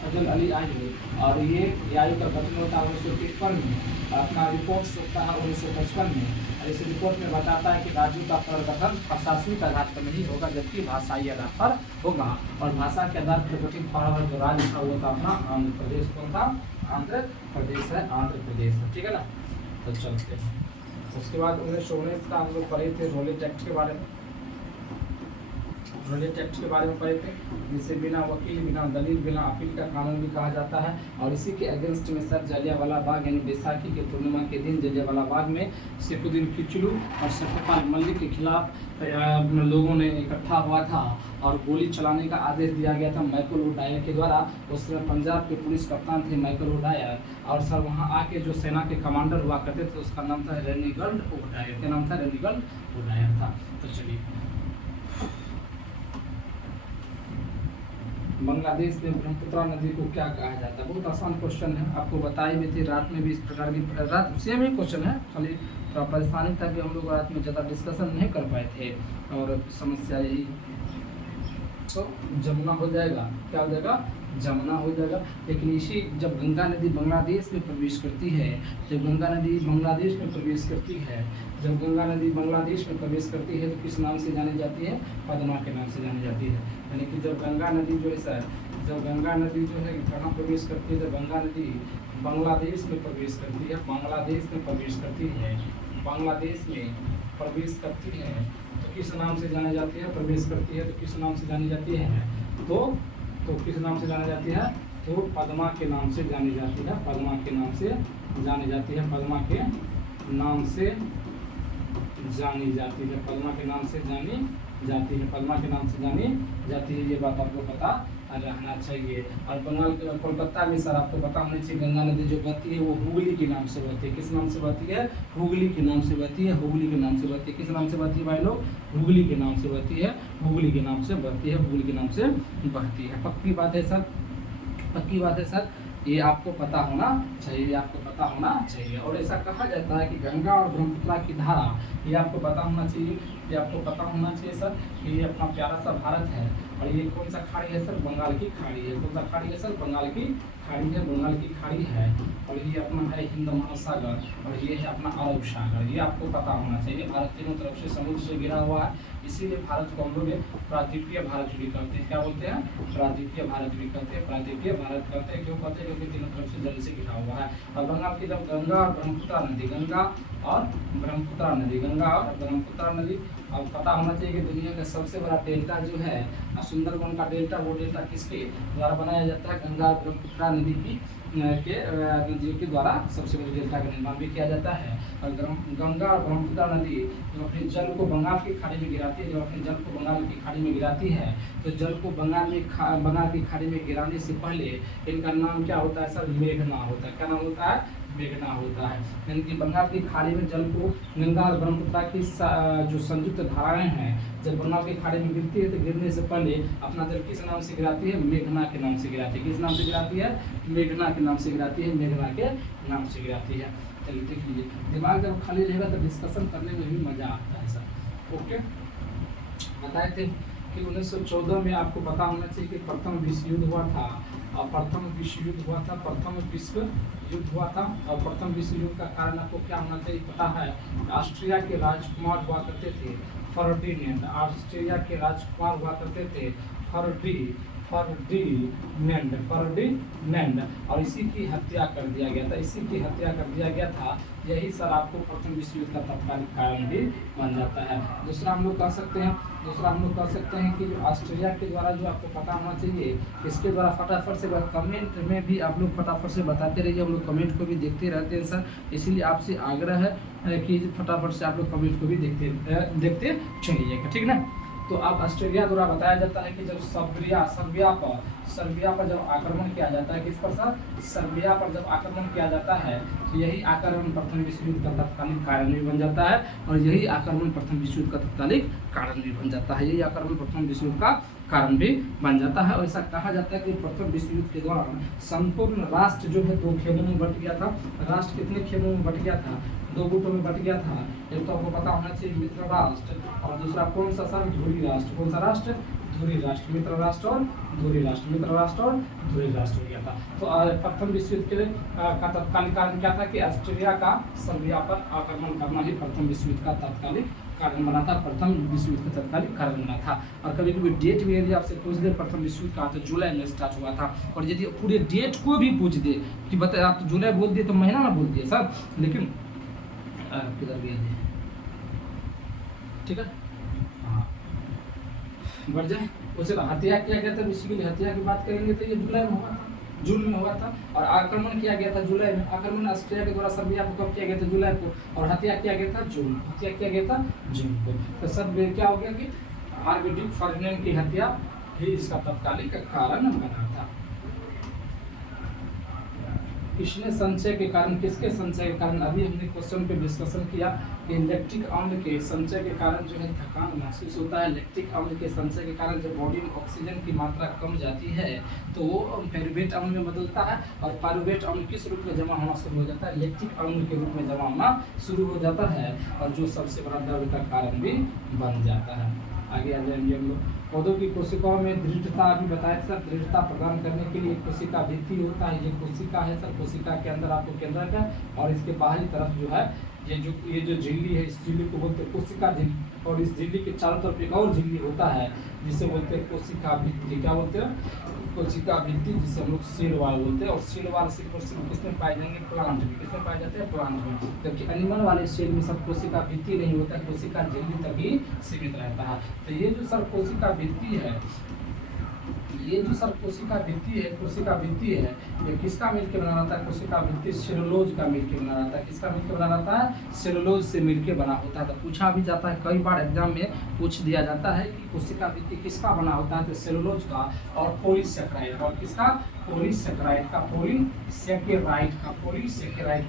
फजल अली आयोग। और ये आयोग का गठन होता है 1953 में। अपना रिपोर्ट होता है 1955 में। और इस रिपोर्ट में बताता है कि राज्यों का पुनर्गठन प्रशासनिक आधार पर नहीं होगा जबकि भाषाई आधार पर होगा। और भाषा के आधार पर गठित पहला जो राज्य था वो था अपना आंध्र प्रदेश। कौन था? आंध्र प्रदेश है। ठीक है ना। तो चलते हैं। उसके बाद 1919 का हम लोग पढ़े थे रॉलेट एक्ट के बारे में पढ़े थे, जिसे बिना वकील, बिना दलील, बिना अपील का कानून भी कहा जाता है। और इसी के अगेंस्ट में सर जलियांवाला बाग यानी बैसाखी के पूर्णिमा के दिन जलियांवाला बाग में सैफुद्दीन किचलू और सत्यपाल मलिक के खिलाफ लोगों ने इकट्ठा हुआ था और गोली चलाने का आदेश दिया गया था माइकल ओडायर के द्वारा। उस समय पंजाब के पुलिस कप्तान थे माइकल ओडायर। और सर वहाँ आके जो सेना के कमांडर हुआ करते थे उसका नाम था रेनिगल्ड ओडायर। क्या नाम था? रेनिगल्ड ओडायर था। तो चलिए, बांग्लादेश में ब्रह्मपुत्र नदी को क्या कहा जाता है? बहुत आसान क्वेश्चन है, आपको बताई भी थी रात में भी इस प्रकार की रात सेम ही क्वेश्चन है, खाली थोड़ा परेशानी था कि हम लोग रात में ज़्यादा डिस्कशन नहीं कर पाए थे और समस्या यही। तो जमुना हो जाएगा, क्या हो जाएगा? जमुना हो जाएगा। लेकिन इसी जब गंगा नदी बांग्लादेश में प्रवेश करती है, जब गंगा नदी बांग्लादेश में प्रवेश करती है तो किस नाम से जानी जाती है? पद्मा के नाम से जानी जाती है। यानी कि जब गंगा नदी जो है सर, जब गंगा नदी जो है कहाँ प्रवेश करती है? जब गंगा नदी बांग्लादेश में प्रवेश करती है, बांग्लादेश में प्रवेश करती है तो किस नाम से जानी जाती है? प्रवेश करती है तो किस नाम से जानी जाती है? तो किस नाम से जानी जाती है? तो पद्मा के नाम से जानी जाती है। पद्मा के नाम से जानी जाती है। पद्मा के नाम से जानी जाती है। ये बात आपको पता रहना चाहिए। और बंगाल कोलकाता में सर आपको पता होना चाहिए गंगा नदी जो बहती है वो हुगली के नाम से बहती है। किस नाम से बहती है? हुगली के नाम से बहती है। किस नाम से बहती है भाई लोग? हुगली के नाम से बहती है। पक्की बात है सर, ये आपको पता होना चाहिए। और ऐसा कहा जाता है कि गंगा और ब्रह्मपुत्र की धारा, ये आपको पता होना चाहिए सर कि ये अपना प्यारा सा भारत है। और ये कौन सा खाड़ी है सर? बंगाल की खाड़ी है। कौन सा खाड़ी है सर? बंगाल की खाड़ी है। और ये अपना है हिंद महासागर और ये है अपना अरब सागर। ये आपको पता होना चाहिए। भारत तीनों तरफ से समुद्र से घिरा हुआ है, इसीलिए भारत को हम लोग प्राद्वीपीय भारत भी कहते हैं। क्या बोलते हैं? प्राद्वीपीय भारत कहते हैं। क्यों कहते हैं? क्योंकि तीनों तरफ से जल से घिरा हुआ है। और बंगाल की जब गंगा और ब्रह्मपुत्र नदी और पता होना चाहिए कि दुनिया का सबसे बड़ा डेल्टा जो है सुंदरबन का डेल्टा, वो डेल्टा किसके द्वारा बनाया जाता है? गंगा और ब्रह्मपुत्र नदी नदियों के द्वारा सबसे बड़ी डेल्टा का निर्माण भी किया जाता है। और गंगा और ब्रह्मपुत्र नदी जो अपने जल को बंगाल की खाड़ी में गिराती है, तो जल को बंगाल की खाड़ी में गिराने से पहले इनका नाम क्या होता है सर? मेघना होता है। क्या नाम होता है? मेघना होता है। यानी कि बंगाल की खाड़ी में जल को गंगा और ब्रह्मपुत्र की जो संयुक्त धाराएं हैं जब बंगाल की खाड़ी में गिरती है तो गिरने से पहले अपना जल किस नाम से गिराती है? मेघना के नाम से गिराती है। किस नाम से गिराती है? मेघना के नाम से गिराती है। चलिए देख लीजिए, दिमाग जब खाली रहेगा तो डिस्कशन करने में भी मजा आता है सर। ओके, बताए थे कि 1914 में आपको पता होना चाहिए कि प्रथम विश्व युद्ध हुआ था। और प्रथम विश्व युद्ध हुआ था। और प्रथम विश्व युद्ध का कारण आपको क्या होना चाहिए? पता है, ऑस्ट्रिया के राजकुमार हुआ करते थे फर्डिनेंड। फर्डिनेंड, और इसी की हत्या कर दिया गया था, इसी की हत्या कर दिया गया था। यही सर आपको प्रथम विश्व युद्ध का तत्कालिक कारण भी बन जाता है। दूसरा हम लोग कह सकते हैं कि जो ऑस्ट्रेलिया के द्वारा, जो आपको पता होना चाहिए, इसके द्वारा फटाफट से कमेंट में भी आप लोग फटाफट से बताते रहिए, हम लोग कमेंट को भी देखते रहते हैं सर, इसीलिए आपसे आग्रह है कि फटाफट से आप लोग कमेंट को भी देखते चलिएगा, ठीक ना। तो अब ऑस्ट्रेलिया द्वारा बताया जाता है कि जब सर्बिया पर जब आक्रमण किया जाता है, किस पर सर? सर्बिया पर जब आक्रमण किया जाता है, तो यही आक्रमण प्रथम विश्व युद्ध का तत्कालिक कारण भी बन जाता है, और यही आक्रमण प्रथम विश्व युद्ध का तत्कालिक कारण भी बन जाता है, यही आक्रमण प्रथम विश्व युद्ध का कारण भी बन जाता है। और ऐसा कहा जाता है कि प्रथम विश्व युद्ध के दौरान संपूर्ण राष्ट्र जो है दो खेमों में बट गया था। राष्ट्र कितने खेमों में बट गया था? दो गुटों में बट गया था। एक तो आपको पता होना चाहिए मित्र राष्ट्र, और दूसरा कौन सा सर? धुरी राष्ट्र। कौन सा राष्ट्र? धुरी राष्ट्र। मित्र राष्ट्र और धुरी राष्ट्र, मित्र राष्ट्र और धुरी राष्ट्र हो गया था। तो प्रथम विश्व युद्ध के का तत्कालिक कारण क्या था कि ऑस्ट्रेलिया का सर्बिया पर आक्रमण करना ही प्रथम विश्व युद्ध का तात्कालिक कारण बना था, प्रथम विश्व युद्ध का तत्कालिक कारण बना था। और कभी कभी डेट भी यदि आपसे पूछ दे प्रथम विश्व युद्ध का, तो जुलाई में स्टार्ट हुआ था। और यदि पूरे डेट को भी पूछ दे कि बता, आप तो जुलाई बोल दिए तो महीना ना बोल दिए सर, लेकिन किधर गया जी, ठीक है, हाँ बढ़ जाए। उसे हत्या किया गया था, बेसिकली हत्या की बात करेंगे तो ये जुलाई में हुआ था, जून में हुआ था। और आक्रमण किया गया था जुलाई में। आक्रमण ऑस्ट्रेलिया के द्वारा सर्बिया को कब किया गया था? जुलाई को। और हत्या किया गया था जून को। हत्या किया गया था जून को। तो सब क्या हो गया कि आर्बिट्रिक फर्डिनेंड की हत्या ही इसका तत्कालिक कारण बना था। किसने संचय के कारण, किसके संचय के कारण? अभी हमने क्वेश्चन पे डिस्कशन किया कि लैक्टिक अम्ल के संचय के कारण जो है थकान महसूस होता है। लैक्टिक अम्ल के संचय के कारण जब बॉडी में ऑक्सीजन की मात्रा कम जाती है तो वो पायरुवेट अम्ल में बदलता है, और पायरुवेट अम्ल किस रूप में जमा होना शुरू हो जाता है? लैक्टिक अम्ल के रूप में जमा होना शुरू हो जाता है, और जो सबसे बड़ा दर्द का कारण भी बन जाता है। आगे आ जाएंगे हम लोग। पौधों की कोशिकाओं में दृढ़ता अभी बताया सर, दृढ़ता प्रदान करने के लिए कोशिका भित्ति होता है। ये कोशिका है सर, कोशिका के अंदर आपको केंद्रक है, और इसके बाहरी तरफ जो है ये जो झिल्ली है, इस झिल्ली को बोलते हैं कोशिका झिल्ली, और इस झिल्ली के चारों तरफ एक और झिल्ली होता है जिसे बोलते हैं कोशिका भित्ति। क्या बोलते हैं? कोशिका भित्ति, जिसे हम लोग सेल वॉल बोलते हैं। और सेल वॉल सिर्फ और सिर्फ किसमें पाए जाएंगे? प्लांट में। किसमें पाए जाते हैं? प्लांट में। जबकि एनिमल वाले सेल में सब कोशिका भित्ति नहीं होता है, कोशिका झिल्ली तक ही सीमित रहता है। तो ये जो सर कोशिका भित्ति है, ये जो सर कोशिका भित्ति है, ये किसका मिलकर बना रहता है? कोशिका भित्ति सेलुलोज का मिलकर बना रहता है। किसका मिलकर बना रहता है? सेलुलोज से मिलकर बना होता है। तो पूछा भी जाता है, कई बार एग्जाम में पूछ दिया जाता है कि कोशिका भित्ति किसका बना होता है? तो सेलुलोज का और पॉलीसेकेराइड, और किसका? पॉलीसेकेराइड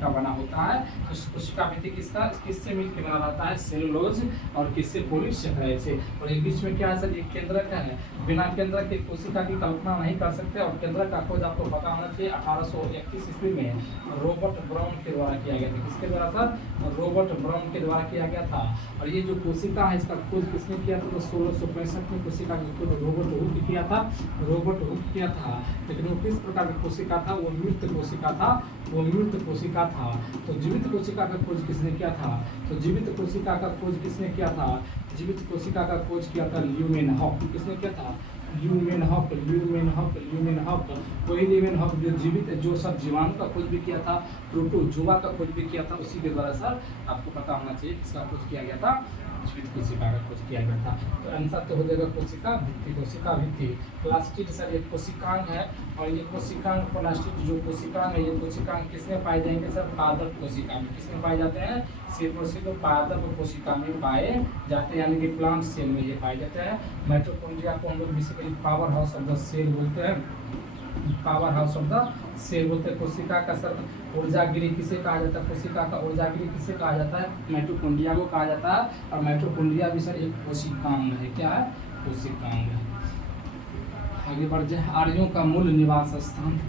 का बना होता है। तो कोशिका भित्ति किससे मिलकर बना रहता है? सेलुलोज और किससे? पॉलीसेकेराइड से। और एक बीच में क्या है सर? ये केंद्रक है। बिना केंद्रक के कोशिका की कल्पना नहीं कर सकते। और केंद्रक का खोज आपको पता होना चाहिए 1831 ईस्वी में रॉबर्ट ब्राउन के द्वारा किया गया था। किसके द्वारा सर? रॉबर्ट ब्राउन के द्वारा किया गया था। और ये जो कोशिका है, इसका खोज किसने किया था? तो 1665 में कोशिका की खोज रॉबर्ट हुक किया था। लेकिन वो किस प्रकार की कोशिका था? वो मृत कोशिका था। तो जीवित कोशिका का खोज किसने किया था? जीवित कोशिका का खोज किया था ल्यूमेनहॉक। किसने किया था? ल्यूमेनहॉक। वही ल्यूमेनहॉक जो जीवित, जो सब जीवाणु का खोज भी किया था, प्रोटोजोआ का खोज भी किया था, उसी के द्वारा सर आपको पता होना चाहिए किसका खोज किया गया था? जीवित कोशिका का खोज किया गया था। तो आंसर तो हो जाएगा कोशिका भित्ति। प्लास्टिड सर एक कोशिकांग है, और ये कोशिकांग प्लास्टिड जो कोशिकांग है, ये कोशिकांग किसमें पाए जाएंगे सर? पादप कोशिका में। किसमें पाए जाते हैं? सिर्फ और सिर्फ पादप कोशिका में पाए जाते हैं, यानी कि प्लांट सेल में ये पाए जाते हैं। माइटोकॉन्ड्रिया को हम लोग basically power house of the cell बोलते हैं। कोशिका का सर ऊर्जागिरी किसे कहा जाता है? कोशिका का ऊर्जागिरी किसे कहा जाता है? माइटोकॉन्ड्रिया को कहा जाता है। और माइटोकॉन्ड्रिया भी सर एक कोशिकांग है। क्या है? कोशिकांग है। आगे बढ़ जाए। आर्यों का मूल निवास स्थान।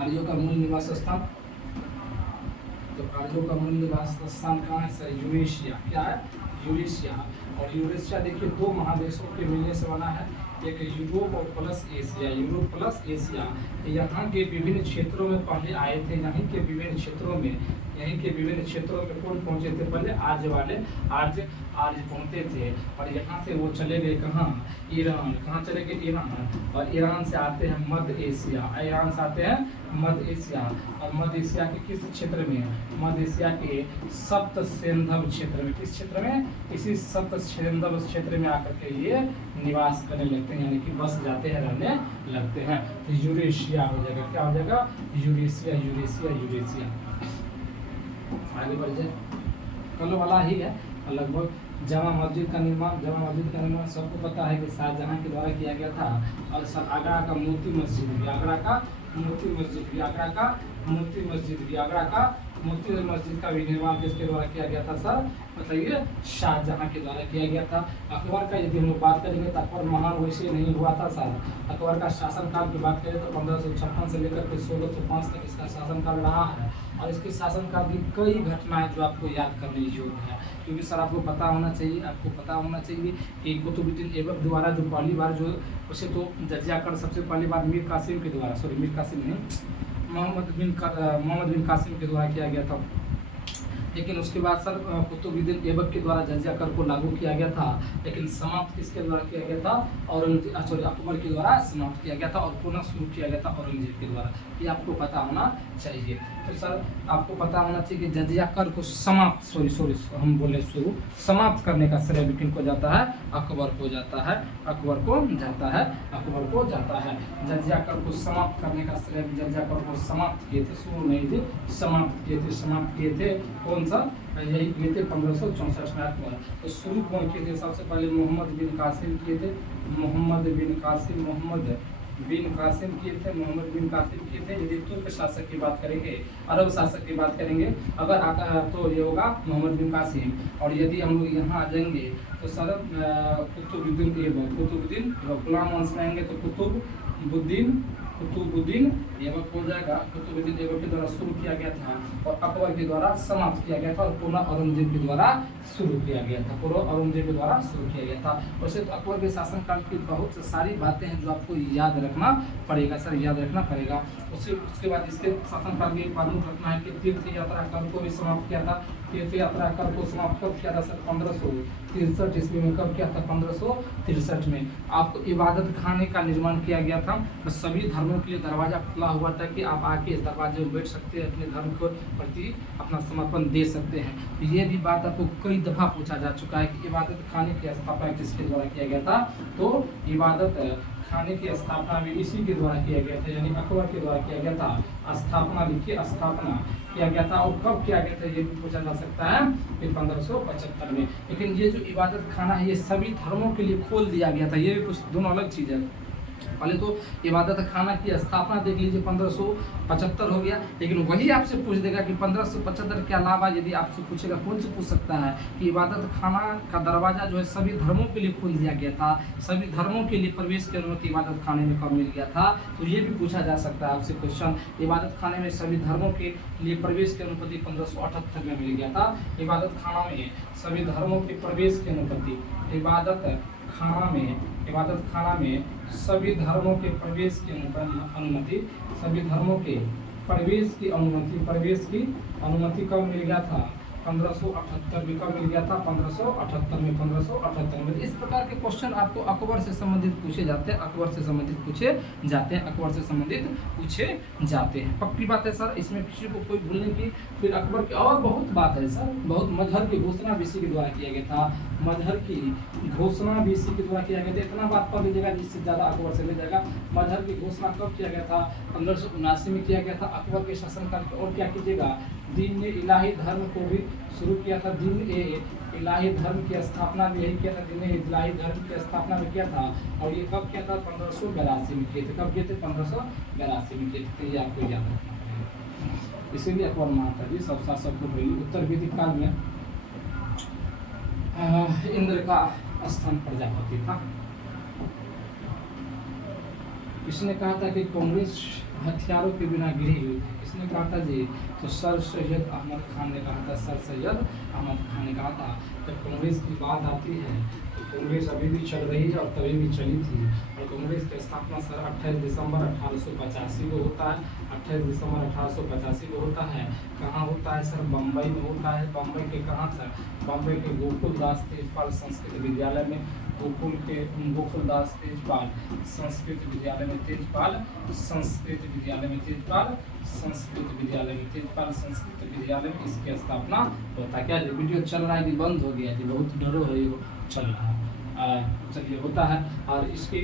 आर्यों का मूल निवास स्थान, तो आर्यों का मूल निवास स्थान कहाँ है सर? यूरेशिया। क्या है? यूरेशिया। और यूरेशिया देखिए दो महादेशों के मिलने से बना है, एक यूरोप और प्लस एशिया। यहाँ के विभिन्न क्षेत्रों में पहले आए थे, यहाँ के विभिन्न क्षेत्रों में यहीं के विभिन्न क्षेत्रों में कौन पहुंचे थे पहले? आर्य वाले, आर्य पहुंचते थे और यहाँ से वो चले गए कहाँ? ईरान। कहाँ चले गए? ईरान। और ईरान से आते हैं मध्य एशिया, ईरान से आते हैं मध्य एशिया। और मध्य एशिया के किस क्षेत्र में? मध्य एशिया के सप्त सिंधव क्षेत्र में। किस क्षेत्र में? इसी सप्त सिंधव क्षेत्र में आकर के ये निवास करने लगते हैं, यानी कि बस जाते हैं, रहने लगते हैं। तो यूरेशिया हो जाएगा। क्या हो जाएगा? Eurasia, Eurasia, Eurasia. आगे बढ़ जाए, कल वाला ही है लगभग। जामा मस्जिद का निर्माण सबको पता है कि शाहजहां के द्वारा किया गया था। और सर आगरा का मोती मस्जिद भी, आगरा का मोती मस्जिद भी, आगरा का मोती मस्जिद भी, आगरा का मोती मस्जिद का भी निर्माण किसके द्वारा किया गया था सर? मतलब ये शाहजहां के द्वारा किया गया था। अकबर का यदि हम लोग बात करेंगे तो अकबर महान वैसे नहीं हुआ था सर। अकबर का शासनकाल की बात करें तो 1556 से लेकर के 1605 तक इसका शासनकाल रहा है। और इसके शासनकाल की कई घटनाएं जो आपको याद करने योग्य है, क्योंकि सर आपको पता होना चाहिए कि कुतुबुद्दीन ऐबक द्वारा जो पहली बार जो उसे तो जजिया कर सबसे पहली बार मीर कासिम के द्वारा, सॉरी मीर कासिम नहीं, मोहम्मद बिन कासिम के द्वारा किया गया था। लेकिन उसके बाद सर कुतुबुद्दीन ऐबक के द्वारा जजिया कर को लागू किया गया था, लेकिन समाप्त किसके द्वारा किया गया था? अकबर के द्वारा समाप्त किया गया था और पुनः शुरू किया गया था औरंगजेब के द्वारा। ये आपको पता होना चाहिए। तो सर आपको पता होना चाहिए कि जजिया कर को समाप्त हम बोले शुरू, समाप्त करने का श्रेय किन को जाता है? अकबर को जाता है, अकबर को जाता है, अकबर को जाता है। जजिया कर को समाप्त करने का श्रेय जजिया कर को समाप्त किए थे, शुरू नहीं थे, समाप्त किए थे कौन सा? यही किए थे 1564 में अकबर। तो शुरू कौन किए थे? सबसे पहले मोहम्मद बिन कासिम किए थे, मोहम्मद बिन कासिम किए थे। यदि तुर्क शासक की बात करेंगे, अरब शासक की बात करेंगे अगर तो ये होगा मोहम्मद बिन कासिम। और यदि हम लोग यहाँ आ जाएंगे तो सर कुतुबुद्दीन ऐबक, गुलाम वंश में आएंगे तो कुतुबुद्दीन ऐबक हो जाएगा। कुतुबुद्दीन ऐबक के द्वारा शुरू किया गया था और अकबर के द्वारा समाप्त किया गया था और पुनः औरंगजेब के द्वारा शुरू किया गया था। वैसे तो अकबर के शासनकाल की बहुत सारी बातें हैं जो आपको याद रखना पड़ेगा। उसके बाद इसके शासनकाल की प्रमुख घटना है कि तीर्थ यात्रा कर को भी समाप्त किया था। तीर्थ यात्रा कर को समाप्त कब किया था सर? 1563 ईस्वी में। कब किया था? 1563 में। आपको इबादत खाने का निर्माण किया गया था। तो सभी धर्मों के लिए दरवाजा खुला हुआ था कि आप आके इस दरवाजे में बैठ सकते हैं, अपने धर्म के प्रति अपना समर्पण दे सकते हैं। तो ये भी बात आपको कई दफा पूछा जा चुका है कि इबादत खाने की स्थापना किसके द्वारा किया गया था? तो इबादत खाने की स्थापना भी इसी के द्वारा किया गया था, यानी अकबर के द्वारा किया गया था। स्थापना लिखिए, स्थापना किया गया था। और कब किया गया था ये भी पूछा जा सकता है, फिर 1575 में। लेकिन ये जो इबादत खाना है ये सभी धर्मों के लिए खोल दिया गया था। ये भी कुछ दोनों अलग चीज़ है। पहले तो इबादत खाना की स्थापना देख लीजिए 1575 हो गया, लेकिन वही आपसे पूछ देगा कि 1575 के अलावा यदि आपसे पूछेगा, कौन से पूछ सकता है कि इबादत खाना का दरवाजा जो है सभी धर्मों के लिए खोल दिया गया था, सभी धर्मों के लिए प्रवेश की अनुमति इबादत खाने में कब मिल गया था? तो ये भी पूछा जा सकता है आपसे क्वेश्चन। इबादत खाने में सभी धर्मों के लिए प्रवेश की अनुमति 1578 में मिल गया था। इबादत खाना में सभी धर्मों के प्रवेश की अनुमति, इबादत खाना में सभी धर्मों के प्रवेश की अनुमति, सभी धर्मों के प्रवेश की अनुमति कब मिल गया था? 1578 में। कब मिल गया था? 1578 में। इस प्रकार के क्वेश्चन आपको अकबर से संबंधित पूछे जाते हैं, पूछे जाते हैं। पक्की बात है सर, इसमें किसी को कोई भूलने की। फिर अकबर की और बहुत बात है सर, बहुत। मजहर की घोषणा भी इसी के द्वारा किया गया था, मजहर की घोषणा भी इसी के द्वारा किया गया था। इतना बात पढ़ लीजिएगा जिससे ज़्यादा अकबर से ले जाएगा। मजहर की घोषणा कब किया गया था? 1579 में किया गया था अकबर के शासनकाल में। और क्या कीजिएगा, दीन इलाही धर्म को भी शुरू किया था। दीन इलाही धर्म की स्थापना भी यही किया था, दीन इलाही धर्म की स्थापना भी किया था। और ये कब किया था? 1582 में किए थे। कब किए थे? 1582 में किए थे। ये आपको याद रखना पड़ेगा। इसीलिए अकबर महाता जी सब शासक को उत्तर वैदिक काल में इंद्र का स्थान प्रजापति था। इसने कहा था कि कांग्रेस हथियारों के बिना गिरी हुई थी। किसने कहा था जी? तो सर सैयद अहमद खान ने कहा था। जब कांग्रेस की बात आती है तो कांग्रेस अभी भी चल रही है और कभी भी चली थी। और कांग्रेस की स्थापना सर 28 दिसंबर 1885 को होता है। 28 दिसंबर 1885 को होता है। कहाँ होता है सर? बम्बई में होता है। बम्बई के कहाँ सर? बम्बई के गोकुलदास तेजपाल संस्कृत विद्यालय में। गोकुलदास तेजपाल संस्कृत विद्यालय में। तेजपाल संस्कृत विद्यालय में। तेजपाल संस्कृत विद्यालय में। तेजपाल संस्कृत विद्यालय में इसकी स्थापना होता है। क्या जी वीडियो चल रहा है कि बंद हो गया जी? बहुत डरो है, ये चल रहा है। चलिए होता है। और इसके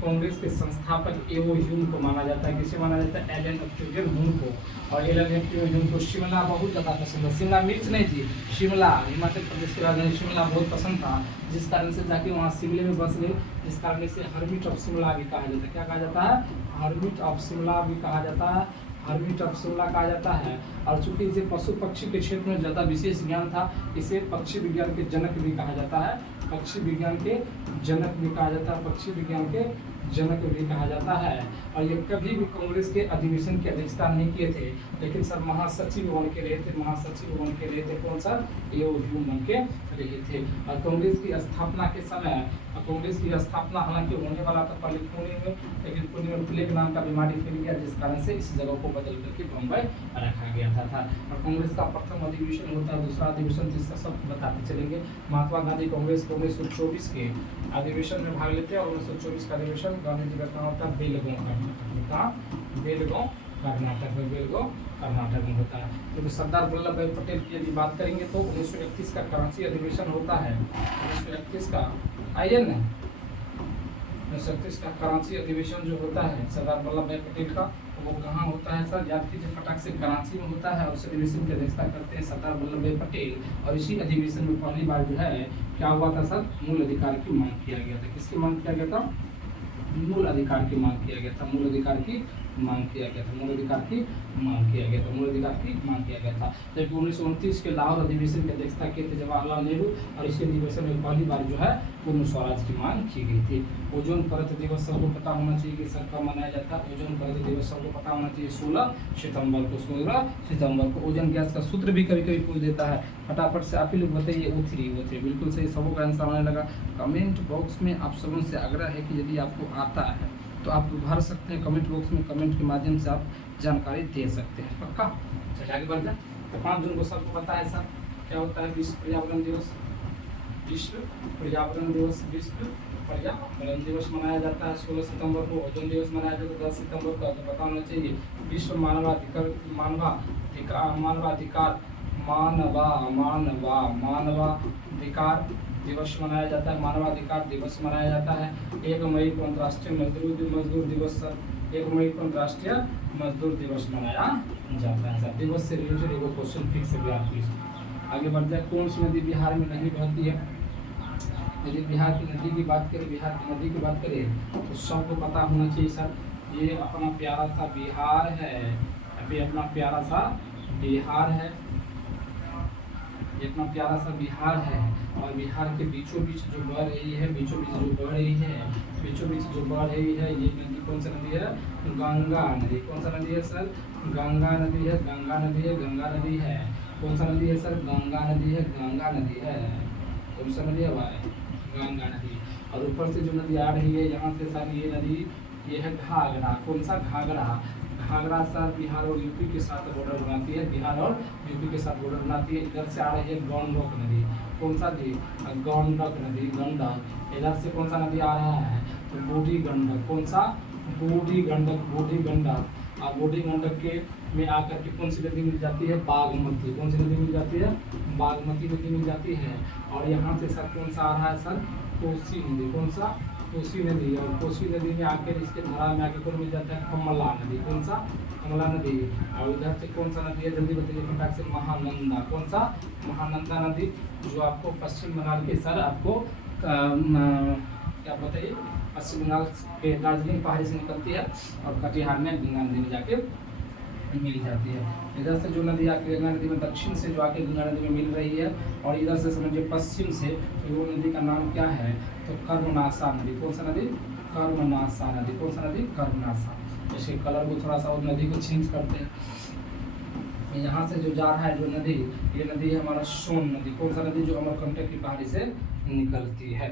कांग्रेस के संस्थापक एवो ह्यूम को माना जाता है। किसे माना जाता है? एलन एक्यूजन ह्यूम को। और एलन एक्यूजन ह्यूम को शिमला बहुत ज़्यादा पसंद है। शिमला मिर्च नहीं थी, शिमला हिमाचल प्रदेश की राजधानी शिमला बहुत पसंद था, जिस कारण से जाके वहाँ शिमले में बस गए, जिस कारण से हर्मिट ऑफ शिमला भी कहा जाता है। क्या कहा जाता है? हर्मिट ऑफ शिमला भी कहा जाता है। हर्मिट ऑफ शिमला कहा जाता है। और चूंकि इसे पशु पक्षी के क्षेत्र में ज़्यादा विशेष ज्ञान था, इसे पक्षी विज्ञान के जनक भी कहा जाता है। पक्षी विज्ञान के जनक भी कहा जाता है। पक्षी विज्ञान के जनक भी कहा जाता है। और ये कभी भी कांग्रेस के अधिवेशन की अध्यक्षता नहीं किए थे, लेकिन सर महासचिव बन के रहे थे। महासचिव बन के रहे थे कौन सर? एओ ह्यूम बन के रहे थे। और कांग्रेस की स्थापना के समय, कांग्रेस की स्थापना हालांकि होने वाला था पहले पुणे में, लेकिन पुणे में प्लेग नाम का बीमारी फैल गया, जिस कारण से इस जगह को बदल करके बम्बई रखा गया था। और कांग्रेस का प्रथम अधिवेशन होता है, दूसरा अधिवेशन, तीसरा सब बताते चलेंगे। महात्मा गांधी कांग्रेस 1924 के अधिवेशन में भाग लेते हैं। और 1924 का अधिवेशन गांधी जी का कहाँ होता है? बेलगांव कर्नाटक में। कहाँ? बेलगांव कर्नाटक में। बेलगांव कर्नाटक में होता है। तो सरदार वल्लभ भाई पटेल की यदि बात करेंगे तो 1931 का कराची अधिवेशन होता है। 1931 का आइए ना, 1931 का कराची अधिवेशन जो होता है सरदार वल्लभ भाई पटेल का, वो कहाँ होता है सर? याद कीजिए फटाक से, कराची में होता है। और इस अधिवेशन की अध्यक्षता करते हैं सरदार वल्लभ भाई पटेल। और इसी अधिवेशन में पहली बार जो है क्या हुआ था सर? मूल अधिकार की मांग किया गया था। किसकी मांग किया गया था? मूल अधिकार की मांग किया गया था। मूल अधिकार की मांग किया गया था। मूल अधिकार की मांग किया गया था। मूल अधिकार की मांग किया गया था। जबकि 1929 के लाहौर अधिवेशन की अध्यक्षता किए थे जवाहरलाल नेहरू। और इसी अधिवेशन में पहली बार जो है पूर्ण स्वराज की मांग की गई थी। ओजोन परत दिवस सबको पता होना चाहिए कि सर कब मनाया जाता है? ओजोन परत दिवस सबको पता होना चाहिए 16 सितंबर को। 16 सितंबर को। ओजोन गैस का सूत्र भी कभी कभी पूछ देता है, फटाफट से आप ही लोग बताइए। O3 बिल्कुल सही, सबों का आंसर आने लगा। कमेंट बॉक्स में आप सबों से आग्रह है कि यदि आपको आता है तो आप भर सकते हैं कमेंट बॉक्स में, कमेंट के माध्यम से आप जानकारी दे सकते हैं। पक्का? चलिए आगे बढ़ जाए। तो 5 जून को सबको पता है सर क्या होता है? विश्व पर्यावरण दिवस। विश्व पर्यावरण दिवस। विश्व पर्यावरण दिवस मनाया जाता है 16 सितंबर को। ओजोन दिवस मनाया जाता है 10 सितंबर को। तो पता होना चाहिए। विश्व मानवाधिकार दिवस मनाया जाता है। मानवाधिकार दिवस मनाया जाता है। 1 मई को अंतर्राष्ट्रीय मजदूर दिवस सर। 1 मई को अंतर्राष्ट्रीय मजदूर दिवस मनाया जाता है सर। दिवस से रिलेटेड एगो क्वेश्चन फिक्स है बिहार पुलिस। आगे बढ़ जाए। कौन सी नदी बिहार में नहीं बहती है? यदि बिहार की नदी की बात करें, तो सबको पता होना चाहिए सर, ये अपना प्यारा सा बिहार है। अभी अपना प्यारा सा बिहार है। ये अपना प्यारा सा बिहार है। और बिहार के बीचों बीच जो बह रही है, ये नदी कौन सा नदी है? गंगा नदी। कौन सा नदी है सर? गंगा नदी है। गंगा नदी है। कौन सा नदी है सर? गंगा नदी है। कौन सा नदी है भाई? गंगा नदी। और ऊपर से जो नदी आ रही है यहाँ से सर, ये नदी ये है घाघरा। कौन सा? घाघरा सर बिहार और यूपी के साथ बॉर्डर बनाती है। इधर से आ रही है गंडक नदी। कौन सा नदी? गंडक नदी। गंडक। इधर से कौन सा नदी आ रहा है? तो बूढ़ी गंडक। कौन सा? बूढ़ी गंडक। और बूढ़ी गंडक के में आकर के कौन सी नदी मिल जाती है? बागमती। कौन सी नदी मिल जाती है? बागमती नदी मिल जाती है। और यहाँ से सर कौन सा आ रहा है सर? कोसी नदी। कौन सा? कोसी नदी। और कोसी नदी में आकर इसके धारा में आके कौन मिल जाता है? कमला नदी। कौन सा? कमला नदी। और इधर से कौन सा नदी है? जल्दी बताइए फटाक से। महानंदा। कौन सा? महानंदा नदी, जो आपको पश्चिम बंगाल के सर आपको क्या बताइए, पश्चिम बंगाल के दार्जिलिंग पहाड़ी से निकलती है और कटिहार में गंगा नदी में जाके मिल जाती है। इधर से जो नदी आके गंगा नदी में दक्षिण से जो आके गंगा नदी में मिल रही है, और इधर से समझिए पश्चिम से, तो वो नदी का नाम क्या है? तो कर्मनाशा नदी। कौन सा नदी? कर्मनाशा नदी। कौन सा नदी? कर्मनाशा। इसके कलर को थोड़ा सा और नदी को चेंज करते हैं। यहाँ से जो जा रहा है जो नदी, ये नदी है हमारा सोन नदी। कौन सा नदी? जो अमरकंटक की पहाड़ी से निकलती है।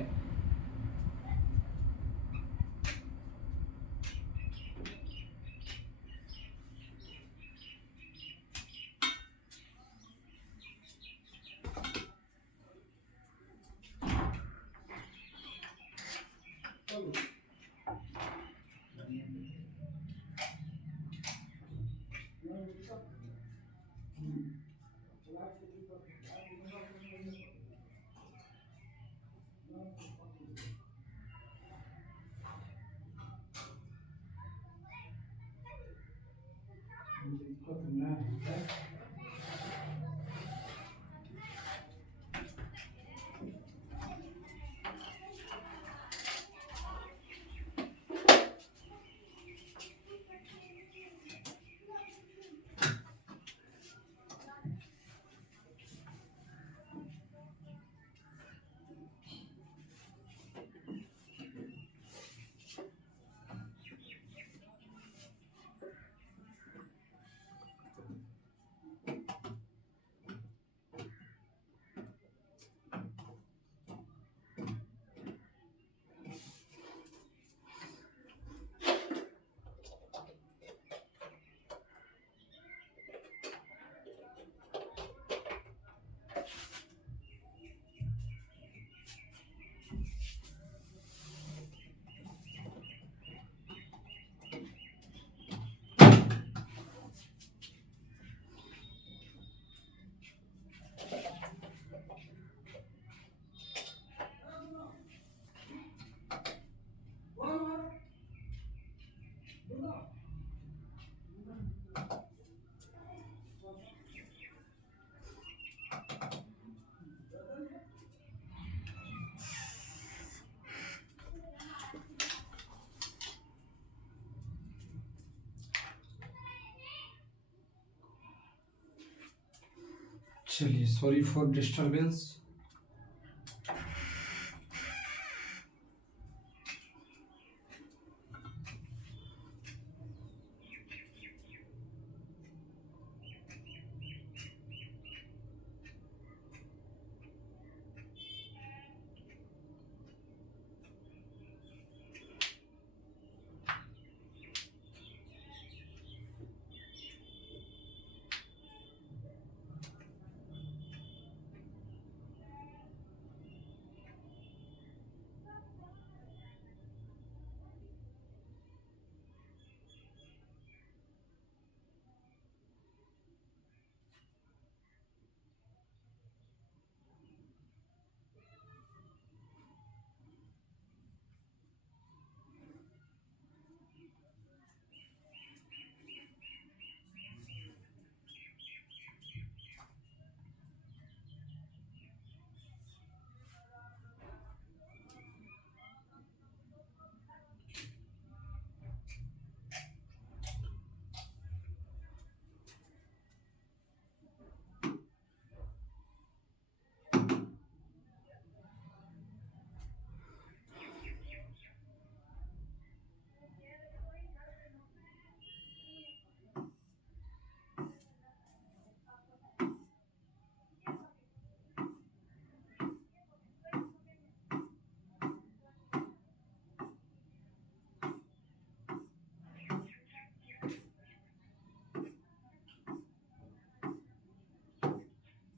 चलिए, सॉरी फॉर डिस्टरबेंस।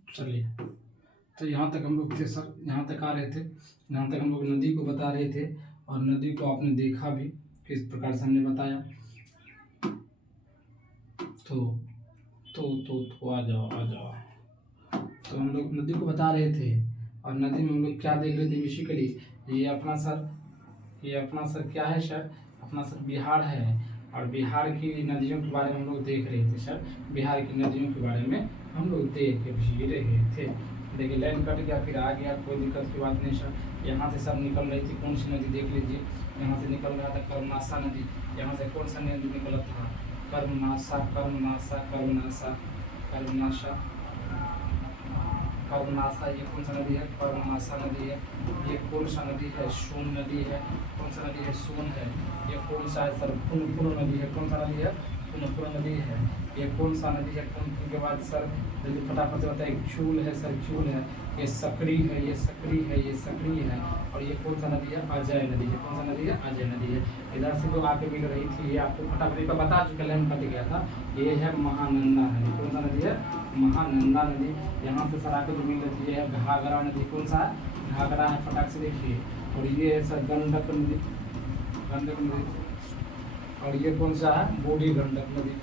चलिए, तो यहाँ तक हम लोग थे सर, यहाँ तक आ रहे थे। यहाँ तक हम लोग नदी को बता रहे थे और नदी को आपने देखा भी किस प्रकार से हमने बताया। तो आ जाओ आ जाओ। तो हम लोग नदी को बता रहे थे और नदी में हम लोग क्या देख रहे थे बेसिकली, ये अपना सर क्या है सर, अपना सर बिहार है। और बिहार की नदियों के बारे में हम लोग देख रहे थे सर, बिहार की नदियों के बारे में हम लोग देख के भी रहे थे। देखिए लाइन कट गया, फिर आ गया, कोई दिक्कत की बात नहीं सर। यहाँ से सब निकल रही थी, कौन सी नदी देख लीजिए, यहाँ से निकल रहा था कर्मनाशा नदी। यहाँ से कौन सा नदी निकला था, कर्मनाशा ये कौन सा नदी है, कर्मनाशा नदी है। ये कौन सा नदी है, सोन नदी है। कौन सा नदी है, सोन है। ये कौन सा है सर, पुनपुन नदी है। कौन सा नदी है, पुनपुन नदी है। ये कौन सा नदी है, पुनपुन के बाद सर जल्दी फटाफट से बताइए, चूल है सर, चूल है। ये सकरी है, ये सकरी है, ये सकरी है। और ये कौन सा नदी है, अजय नदी है। कौन सा नदी है, अजय नदी है। इधर से तो आके मिल रही थी, ये आपको फटाफट का बता चुके, लाइन कट गया था। ये है महानंदा नदी। कौन सा नदी है, महानंदा नदी। यहाँ से सर आके जो मिल रही है घाघरा नदी। कौन सा है, घाघरा है, फटाक से देखिए। और ये है सर गंडक नदी, गंडक नदी। और ये कौन सा है, बूढ़ी गंडक नदी।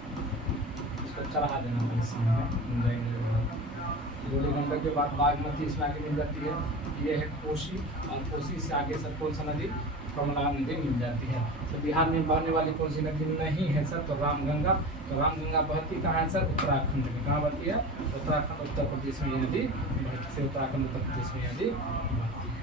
इसको चढ़ा देना सामने, बूढ़ी गंडक के बाद बागमती इसमें आके मिल जाती है। ये है कोसी, और कोसी से आगे सर कौन सा नदी, कमला नदी मिल जाती है। तो बिहार में बहने वाली कौन सी नदी नहीं है सर, तो रामगंगा। तो रामगंगा बहती कहाँ है सर, उत्तराखंड में। कहाँ बहती है, उत्तराखंड उत्तर प्रदेश में ये नदी बहती है, उत्तराखंड उत्तर प्रदेश में नदी बहती है।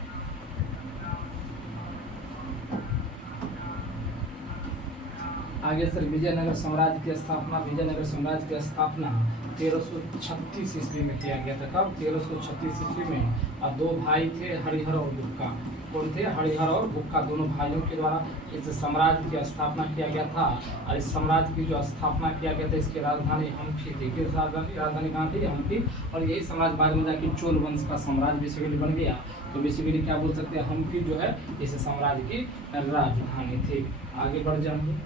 आगे सर विजयनगर साम्राज्य की स्थापना, विजयनगर साम्राज्य की स्थापना 1336 ईस्वी में किया गया था। कब, 1336 ईस्वी में। और दो भाई थे, हरिहर और बुक्का। कौन थे, हरिहर और बुक्का, दोनों भाइयों के द्वारा इस साम्राज्य की स्थापना किया गया था। और इस साम्राज्य की जो स्थापना किया गया था, इसकी राजधानी हम्पी थी। किस राजधानी कहाँ थी, हम्पी। और यही साम्राज्य बाद में जाकर चोल वंश का साम्राज्य बेसिकली बन गया। तो बेसिकली क्या बोल सकते हैं, हम्पी जो है इस साम्राज्य की राजधानी थी। आगे बढ़ जाएंगे,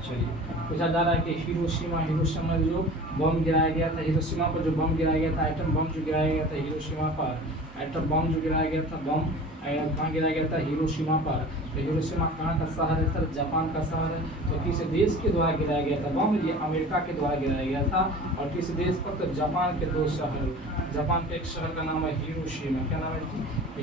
चलिए पूछा जा रहा है कि हिरोशिमा, हिरोशिमा में जो बम गिराया गया था, हिरोशिमा पर जो बम गिराया गया था, एटम बम जो गिराया गया था हिरोशिमा पर, एटम बम जो गिराया गया था, बम कहाँ गिराया गया था, हिरोशिमा पर। तो हिरोशिमा कहाँ का शहर है सर, जापान का शहर है। तो किस देश के द्वारा गिराया गया था बम, ये अमेरिका के द्वारा गिराया गया था। और किस देश पर, तो जापान के दो शहर, जापान के एक शहर का नाम है हिरोशिमा, क्या नाम है,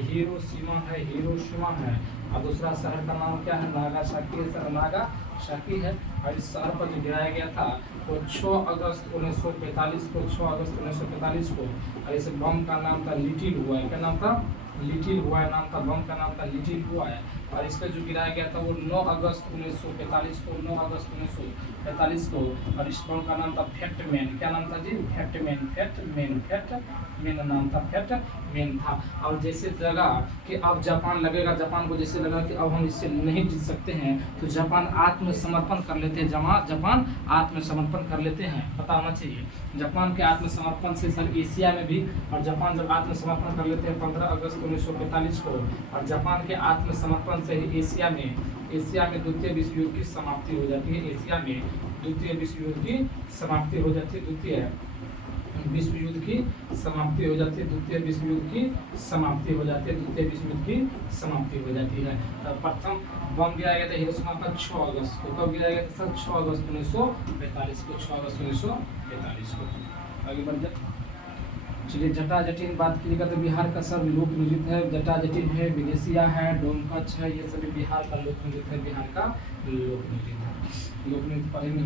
हिरोशिमा है, हिरोशिमा है। और दूसरा शहर का नाम क्या है, नागासाकी है सर, नागासाकी है। और इस शहर पर जो गिराया गया था वो 6 अगस्त 1945 को, 6 अगस्त 1945 को। और इस बम का नाम था लिटिल हुआ है, क्या नाम था, लिटिल हुआ है नाम था, बम का नाम था लिटिल हुआ है। और इस पर जो गिराया गया था वो 9 अगस्त 1945 को, 9 अगस्त 1945 को। और इस बम का नाम था फैक्टमैन, क्या नाम था जी, फैक्टमैन, फैक्टमैन, फैक्टमैन नाम था, फैक्टमैन था। और जैसे लगा कि अब जापान लगेगा, जापान को जैसे लगा कि अब हम इससे नहीं जीत सकते हैं, तो जापान आत्मसमर्पण कर लेते हैं, जापान आत्मसमर्पण कर लेते हैं। पता होना चाहिए, जापान के आत्मसमर्पण से सर एशिया में भी, और जापान जब आत्मसमर्पण कर लेते हैं 15 अगस्त 1945 को, और जापान के आत्मसमर्पण से ही एशिया में द्वितीय विश्व युद्ध की समाप्ति हो जाती है। एशिया में द्वितीय विश्व युद्ध की समाप्ति हो जाती है, द्वितीय विश्व युद्ध की समाप्ति हो जाती है, द्वितीय विश्व युद्ध की समाप्ति हो जाती है, द्वितीय विश्व युद्ध की समाप्ति हो जाती है। तो प्रथम बम गिराया गया था हिरोशिमा पर 6 अगस्त को, कब गिराया गया था सर, 6 अगस्त 1945 को, 6 अगस्त 1945 को। आगे बढ़ जाए, चलिए जटा जटिन बात कीजिएगा तो बिहार का सब लोक नृत्य है, जटा जटिन है, विदेशिया है, डोमकच है, ये सभी बिहार का लोक नृत्य है, बिहार का लोक नृत्य है। लोक नृत्य पढ़ेंगे।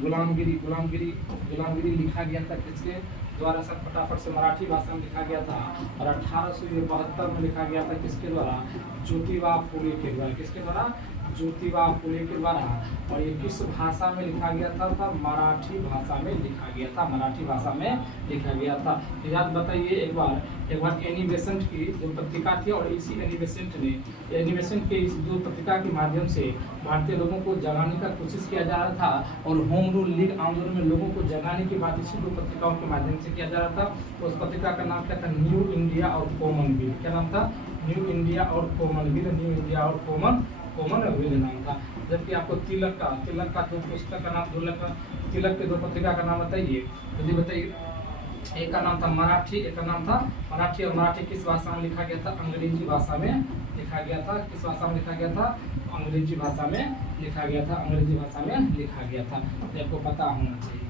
गुलामगिरी लिखा गया था किसके द्वारा सर, फटाफट से मराठी भाषा में लिखा गया था। और 1872 में लिखा गया था किसके द्वारा, ज्योतिबा फुले के द्वारा, किसके द्वारा, ज्योतिबा फुले के द्वारा। और ये किस भाषा में लिखा गया था, मराठी भाषा में लिखा गया था, मराठी भाषा में लिखा गया था। याद बताइए एक बार एनी बेसेंट की जो पत्रिका थी, और इसी एनी बेसेंट के इस जो पत्रिका के माध्यम से भारतीय लोगों को जगाने का कोशिश किया जा रहा था, और होम रूल लीग आंदोलन में लोगों को जगाने की बात इसी दो पत्रिकाओं के माध्यम से किया जा रहा था। उस पत्रिका का नाम क्या था, न्यू इंडिया और कॉमनवेल्थ, क्या नाम था, न्यू इंडिया और कॉमनवेल्थ, न्यू इंडिया और कॉमनवेल्थ नाम था। जबकि आपको तिलक का दो पुस्तक का नाम, तिलक के दो पत्रिका का नाम बताइए, जल्दी बताइए। एक का नाम था मराठी, एक का नाम था मराठी। और मराठी किस भाषा में लिखा गया था, अंग्रेजी भाषा में लिखा गया था। किस भाषा में लिखा गया था, अंग्रेजी भाषा में लिखा गया था, अंग्रेजी भाषा में लिखा गया था। आपको पता होना चाहिए।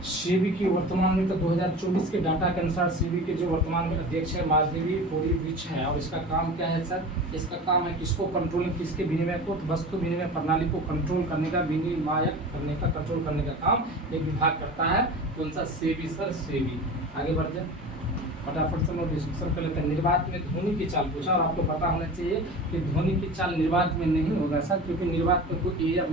सेबी की वर्तमान में तो 2024 के डाटा के अनुसार सेबी के जो वर्तमान में अध्यक्ष है माधवी पोरिविच है। और इसका काम क्या है सर, इसका काम है किसको कंट्रोल, किसके विनिमय को, वस्तु विनिमय प्रणाली को कंट्रोल करने का, विनिमायक करने का, कंट्रोल करने का काम एक विभाग करता है। कौन सा, सेबी सर, सेबी। आगे बढ़ जाए, फटाफट से हम डिस्कशन कर लेते हैं। निर्वात में ध्वनि की चाल पूछा, और आपको पता होना चाहिए कि ध्वनि की चाल निर्वात में नहीं होगा सर, क्योंकि निर्वात में कोई एयर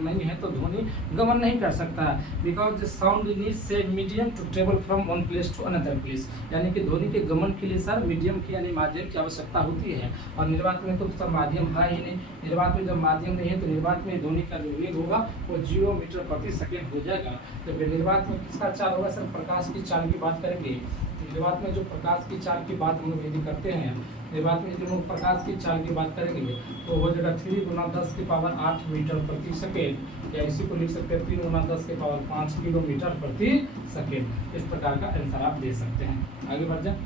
नहीं है तो ध्वनि गमन नहीं कर सकता। बिकॉज द साउंड नीड्स से medium to travel from one place to another place, यानी कि ध्वनि के गमन के लिए सर मीडियम की यानी माध्यम की आवश्यकता होती है। और निर्वात में तो सर माध्यम है ही नहीं। निर्वात में जब माध्यम नहीं है तो निर्वात में ध्वनि का जो वेग होगा वो 0 मीटर प्रति सेकेंड हो जाएगा। तो निर्वात में किसका चाल होगा सर, प्रकाश की चाल की बात करेंगे। निर्वात में जो प्रकाश की चाल की बात हम लोग यदि करते हैं, निर्वात में यदि लोग प्रकाश की चाल की बात करेंगे तो हो जाएगा 3 × 10⁸ मीटर प्रति सेकेंड, या इसी को लिख सकते हैं 3 × 10⁵ किलोमीटर प्रति सेकेंड। इस प्रकार का आंसर आप दे सकते हैं। आगे बढ़ जाए,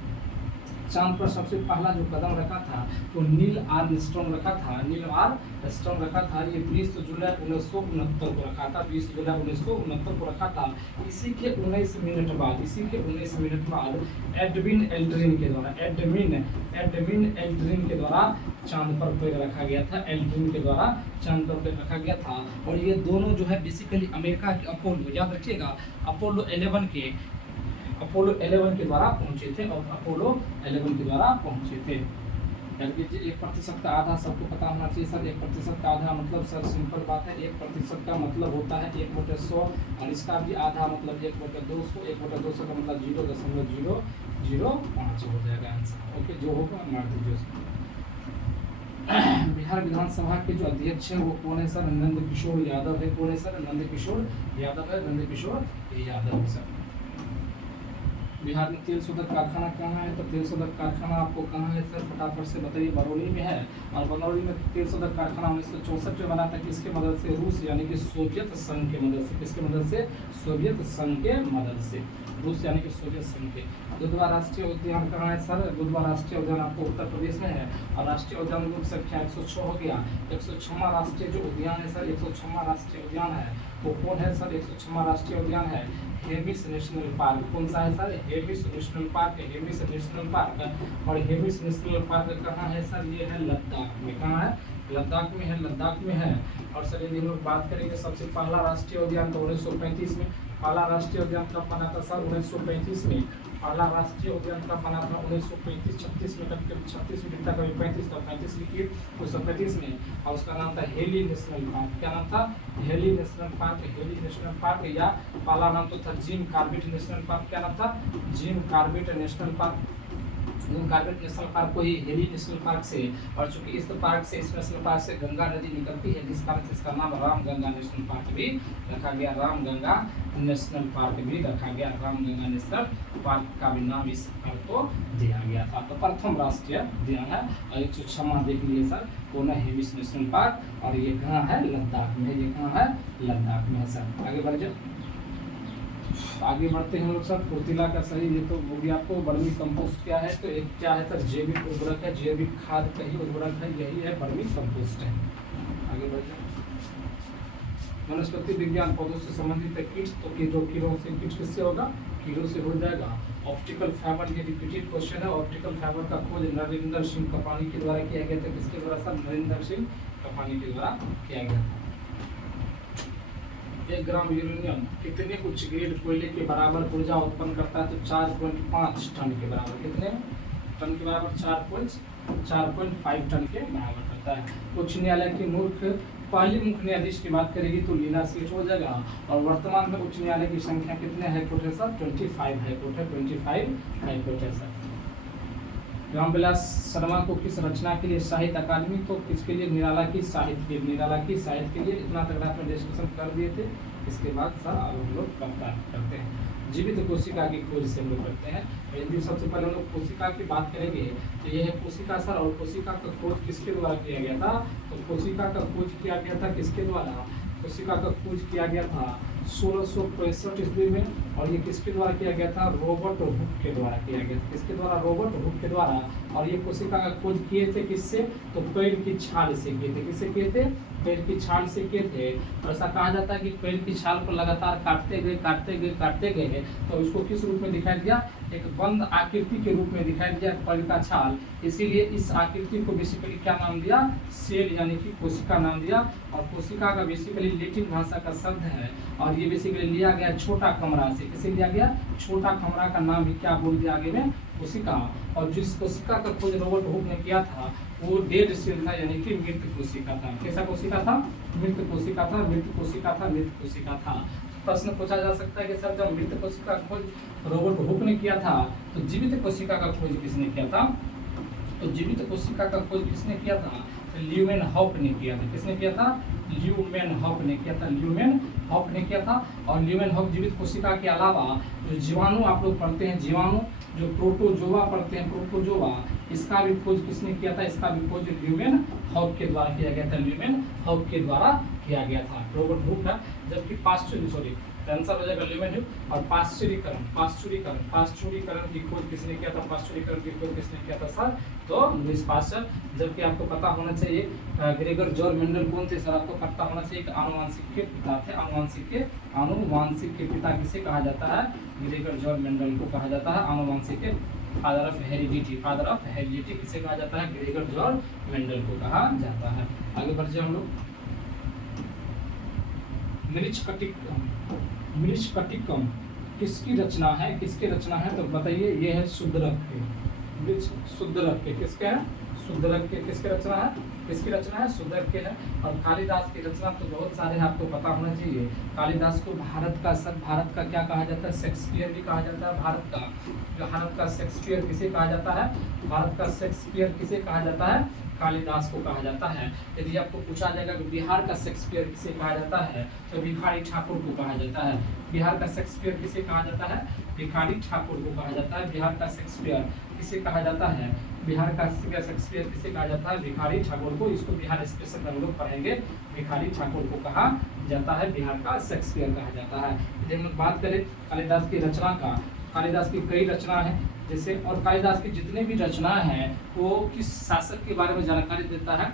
चांद पर सबसे पहला जो कदम रखा था तो नील आर्मस्ट्रॉन्ग रखा था, नील आर्मस्ट्रॉन्ग रखा था। ये 20 जुलाई 1969 को रखा था, 20 जुलाई 1969 को रखा था। इसी के 19 मिनट बाद एडविन एल्ड्रिन के द्वारा चांद पर पैर रखा गया था, एल्ड्रिन के द्वारा चांद पर पैर रखा गया था। और ये दोनों जो है बेसिकली अमेरिका के अपोलो, याद रखिएगा, अपोलो 11 के द्वारा पहुंचे थे और अपोलो 11 के द्वारा पहुंचे थे। याद कीजिए 1% का आधा सबको पता होना चाहिए सर। 1% का आधा मतलब सर सिंपल बात है, 1% का मतलब होता है 1/100 और इसका भी आधा मतलब 1/200, 1/200 का मतलब 0.005 हो जाएगा आंसर। ओके, जो होगा मार दीजिए उसमें। बिहार विधानसभा के जो अध्यक्ष हैं वो कौन है सर? नंद किशोर यादव है। कौन है सर? नंद किशोर यादव है, नंद किशोर यादव है सर। बिहार में तेल शोधक कारखाना कहाँ है? तो तेल शोधक कारखाना आपको कहाँ है सर? फटाफट से बताइए। बरौनी में है। और बरौनी में तेल शोधक कारखाना 1964 में बना था। किसके मदद से? रूस यानी कि सोवियत संघ के मदद से। किसके मदद से? सोवियत संघ के मदद से। रूस यानी कि सोवियत संघ के। दुधवा राष्ट्रीय उद्यान कहाँ है सर? दुधवा राष्ट्रीय उद्यान आपको उत्तर प्रदेश में है। और राष्ट्रीय उद्यान की संख्या 106 हो गया। 106वां राष्ट्रीय जो उद्यान है सर, 106वां राष्ट्रीय उद्यान है वो कौन है सर? 106वां राष्ट्रीय उद्यान है हेमिस नेशनल पार्क। कौन सा है sir? Hemis national park, Hemis national park. और हेमिस नेशनल पार्क कहाँ है सर? ये है लद्दाख में। कहाँ है? लद्दाख में है, लद्दाख में है। और सर यदि हम लोग बात करेंगे सबसे पहला राष्ट्रीय उद्यान तो 1935 में। पहला राष्ट्रीय उद्यान कब बना था सर? 1935 में। पहला राष्ट्रीय उद्यान कब बना था? 1935-36 में। कभी 36 में लिखता, कभी 35, तो 35 लिखिए 1935 में। और उसका नाम था हेली नेशनल पार्क। क्या नाम था? Heli national park. Heli national park या पहला नाम तो था जिम कॉर्बेट नेशनल पार्क। क्या नाम था? Jim Corbett national park. Corbett national park को ही हेली नेशनल पार्क से, और चूंकि इस पार्क से, इस नेशनल पार्क से गंगा नदी निकलती है, जिस कारण से इसका नाम रामगंगा नेशनल पार्क भी रखा गया। रामगंगा नेशनल पार्क भी रखा गया। रामगंगा नेशनल पार्क का भी नाम इस पार्क को दिया गया था। तो प्रथम राष्ट्रीय उद्यान है। और 106वां देख लिए सर, कौन है? Hemis national park. और ये कहाँ है? लद्दाख में। ये कहाँ है? लद्दाख में है सर। आगे बढ़ जाओ, आगे बढ़ते हैं हम लोग सर। फुर्तीला का सही ये तो हो गया आपको। वर्मी कंपोस्ट क्या है? तो एक क्या है सर? जैविक उर्वरक है। जैविक खाद का ही उर्वरक है, यही है वर्मी कंपोस्ट है। आगे बढ़ जाए। वनस्पति विज्ञान, पौधों से संबंधित है कीट। तो कीड़ों से, कीट किससे होगा? कीड़ों से हो जाएगा। ऑप्टिकल फाइबर, ये रिपीटेड क्वेश्चन है। ऑप्टिकल फाइबर का खोज नरेंद्र सिंह कपानी के द्वारा किया गया था। किसके द्वारा सर? नरेंद्र सिंह कपानी के द्वारा किया गया था। 1 ग्राम यूरेनियम कितने उच्च ग्रेड कोयले के बराबर ऊर्जा उत्पन्न करता है? तो 4.5 टन के बराबर। कितने टन के बराबर? 4.5 टन के बराबर करता है। उच्च न्यायालय की पहली मुख्य न्यायाधीश की बात करेगी तो लीला सेठ हो जाएगा। और वर्तमान में उच्च न्यायालय की संख्या कितने हाईकोर्ट है सर? 25 हाईकोर्ट है। 25 हाईकोर्ट है सर। रामविलास शर्मा को किस रचना के लिए साहित्य अकादमी? तो किसके लिए? निराला की साहित्य, निराला की साहित्य के लिए। इतना तक रात में डिस्कशन कर दिए थे। इसके बाद सर अब हम लोग करते हैं जीवित कोशिका की खोज से हम लोग करते हैं। यदि सबसे पहले हम लोग कोशिका की बात करेंगे तो यह है कोशिका सर। और कोशिका का खोज किसके द्वारा किया गया था? तो कोशिका का खोज किया गया था किसके द्वारा? कोशिका का खोज किया गया था 1665 ईस्वी में। और ये किसके द्वारा किया गया था? रॉबर्ट हुक के द्वारा किया गया था। किसके द्वारा? रॉबर्ट हुक के द्वारा। और ये कोशिका का खोज किए थे किससे? तो पेड़ की छाल से किए थे। किससे किए थे? पेड़ की छाल से किए थे। और ऐसा कहा जाता है कि पेड़ की छाल को लगातार काटते गए तो उसको किस रूप में दिखाई दिया? एक बंद आकृति के रूप में दिखाई दिया पेड़ का छाल। इसीलिए इस आकृति को बेसिकली क्या नाम दिया? सेल यानी कि कोशिका नाम दिया। और कोशिका का बेसिकली लैटिन भाषा का शब्द है। और ये बेसिकली लिया गया छोटा कमरा से। किसे लिया गया? छोटा कमरा का नाम भी क्या बोल दिया आगे में? कोशिका। और जिस कोशिका का खोज रॉबर्ट हुक ने किया था वो डेड सेल था, यानी कि मृत कोशिका था। कैसा कोशिका था? मृत कोशिका था, मृत कोशिका था, मृत कोशिका था। प्रश्न पूछा जा सकता है कि सर जब मृत कोशिका का खोज रॉबर्ट हुक ने किया था तो जीवित कोशिका का खोज किसने किया था? तो जीवित कोशिका का खोज किसने किया था? ल्यूमेन हॉप ने किया था। किसने किया था? ल्यूमेन हॉप ने किया था। ल्यूमेन हॉप ने किया था। और ल्यूमेन हॉप जीवित कोशिका के अलावा जो जीवाणु आप लोग पढ़ते हैं, जीवाणु जो प्रोटोजोआ पढ़ते हैं, प्रोटोजोआ, इसका भी खोज किसने किया था? इसका भी खोज ल्यूमेन हॉप के द्वारा किया गया था। ल्यूमेन हॉप के द्वारा किया गया था। रॉबर्ट हुक है। जबकि तो आंसर हो जाएगा ल्यूमेनियम। और पाश्चुरीकरण, पाश्चुरीकरण, पाश्चुरीकरण की खोज किसने किया था? पाश्चुरीकरण की खोज किसने किया था सर? तो लुईस पास्चर। जबकि आपको पता होना चाहिए ग्रेगर जॉर्ज मेंडल कौन थे सर? आपको पता होना चाहिए कि आनुवांशिक के पिता थे। आनुवांशिक के पिता किसे कहा जाता है? ग्रेगर जॉर्ज मेंडल को कहा जाता है आनुवांशिक के father of heredity. Father of heredity किसे कहा जाता है? ग्रेगर जॉर्ज मेंडल को कहा जाता है। आगे बढ़ जाए हम लोग। मृच्छकटिकम किसकी रचना है? किसकी रचना है तो बताइए। ये है शुद्धरक के, शुद्धरक के किसके है? शुद्धरक के किसकी रचना है? किसकी रचना है? शुद्धरक के है। और कालिदास की रचना तो बहुत सारे हैं, आपको पता होना चाहिए। कालिदास को भारत का सर, भारत का क्या कहा जाता है? शेक्सपियर भी कहा जाता है। भारत का शेक्सपियर किसे कहा जाता है? भारत का शेक्सपियर किसे कहा जाता है? कालिदास को कहा जाता है। यदि आपको पूछा जाएगा कि बिहार का शेक्सपियर किसे कहा जाता है तो भिखारी ठाकुर को कहा जाता है। बिहार का शेक्सपियर किसे कहा जाता है? भिखारी ठाकुर को कहा जाता है। बिहार का शेक्सपियर किसे कहा जाता है? बिहार का शेक्सपियर किसे कहा जाता है? भिखारी ठाकुर को। इसको बिहार स्पेशल में हम लोग पढ़ेंगे। भिखारी ठाकुर को कहा जाता है, बिहार का शेक्सपियर कहा जाता है। यदि हम लोग बात करें कालिदास की रचना का, कालिदास की कई रचना है जैसे, और कालिदास की जितने भी रचना हैं वो किस शासक के बारे में जानकारी देता है?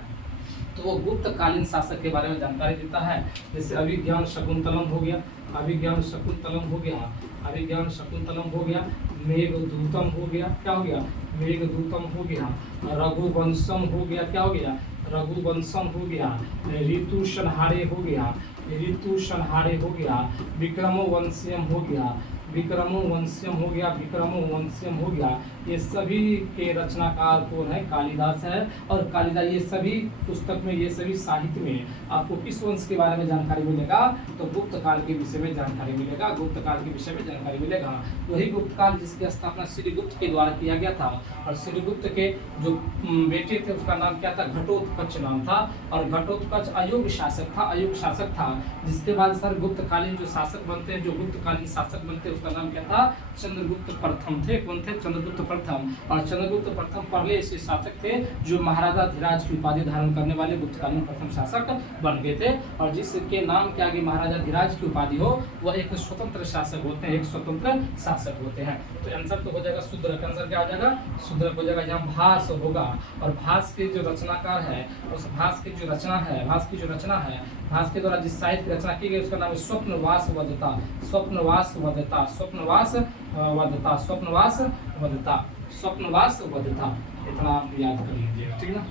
तो वो गुप्तकालीन शासक के बारे में जानकारी देता है। जैसे अभिज्ञान शकुंतलम हो गया, अभिज्ञान शकुंतलम हो गया, अभिज्ञान शकुंतलम हो गया, मेघदूतम हो गया, क्या हो गया? मेघदूतम हो गया, रघुवंशम हो गया, क्या हो गया? रघुवंशम हो गया, ऋतु संहारे हो गया, ऋतु संहारे हो गया, विक्रमोवंशियम हो गया, विक्रमोवंशियम हो गया, विक्रमोवंशियम हो गया। ये सभी के रचनाकार कौन है? कालिदास है। और कालिदास ये सभी पुस्तक में, ये सभी साहित्य में आपको किस वंश के बारे में जानकारी मिलेगा? तो गुप्त काल के विषय में जानकारी मिलेगा। गुप्त काल के विषय में जानकारी मिलेगा। वही गुप्त काल जिसकी स्थापना श्रीगुप्त के द्वारा किया गया था। और श्रीगुप्त के जो बेटे थे उसका नाम क्या था? घटोत्कच नाम था। और घटोत्कच अयोग्य शासक था, अयोग्य शासक था। जिसके बाद सर गुप्तकालीन जो शासक बनते हैं, जो गुप्तकालीन शासक बनते हैं, उसका नाम क्या था? चंद्रगुप्त प्रथम थे। कौन थे? चंद्रगुप्त प्रथम। और चंद्रगुप्त प्रथम पहले ऐसे शासक थे जो महाराजा धीराज की उपाधि धारण करने वाले गुप्तकालीन प्रथम शासक बन गए थे। और जिसके नाम के आगे महाराजा धीराज की उपाधि हो वह एक स्वतंत्र शासक होते हैं, एक स्वतंत्र शासक होते हैं। तो आंसर तो हो जाएगा शुद्धरक। आंसर क्या हो जाएगा? शुद्धरक हो जाएगा। यहाँ भास होगा। और भास के जो रचनाकार है, उस भास की जो रचना है, भास की जो रचना है, भास के द्वारा जिस साहित्य की रचना की गई उसका नाम है स्वप्नवास वदता। स्वप्नवास वदता, स्वप्नवास वदता, स्वप्नवास वदता, स्वप्नवास वदता। इतना आप याद कर लीजिएगा, ठीक ना।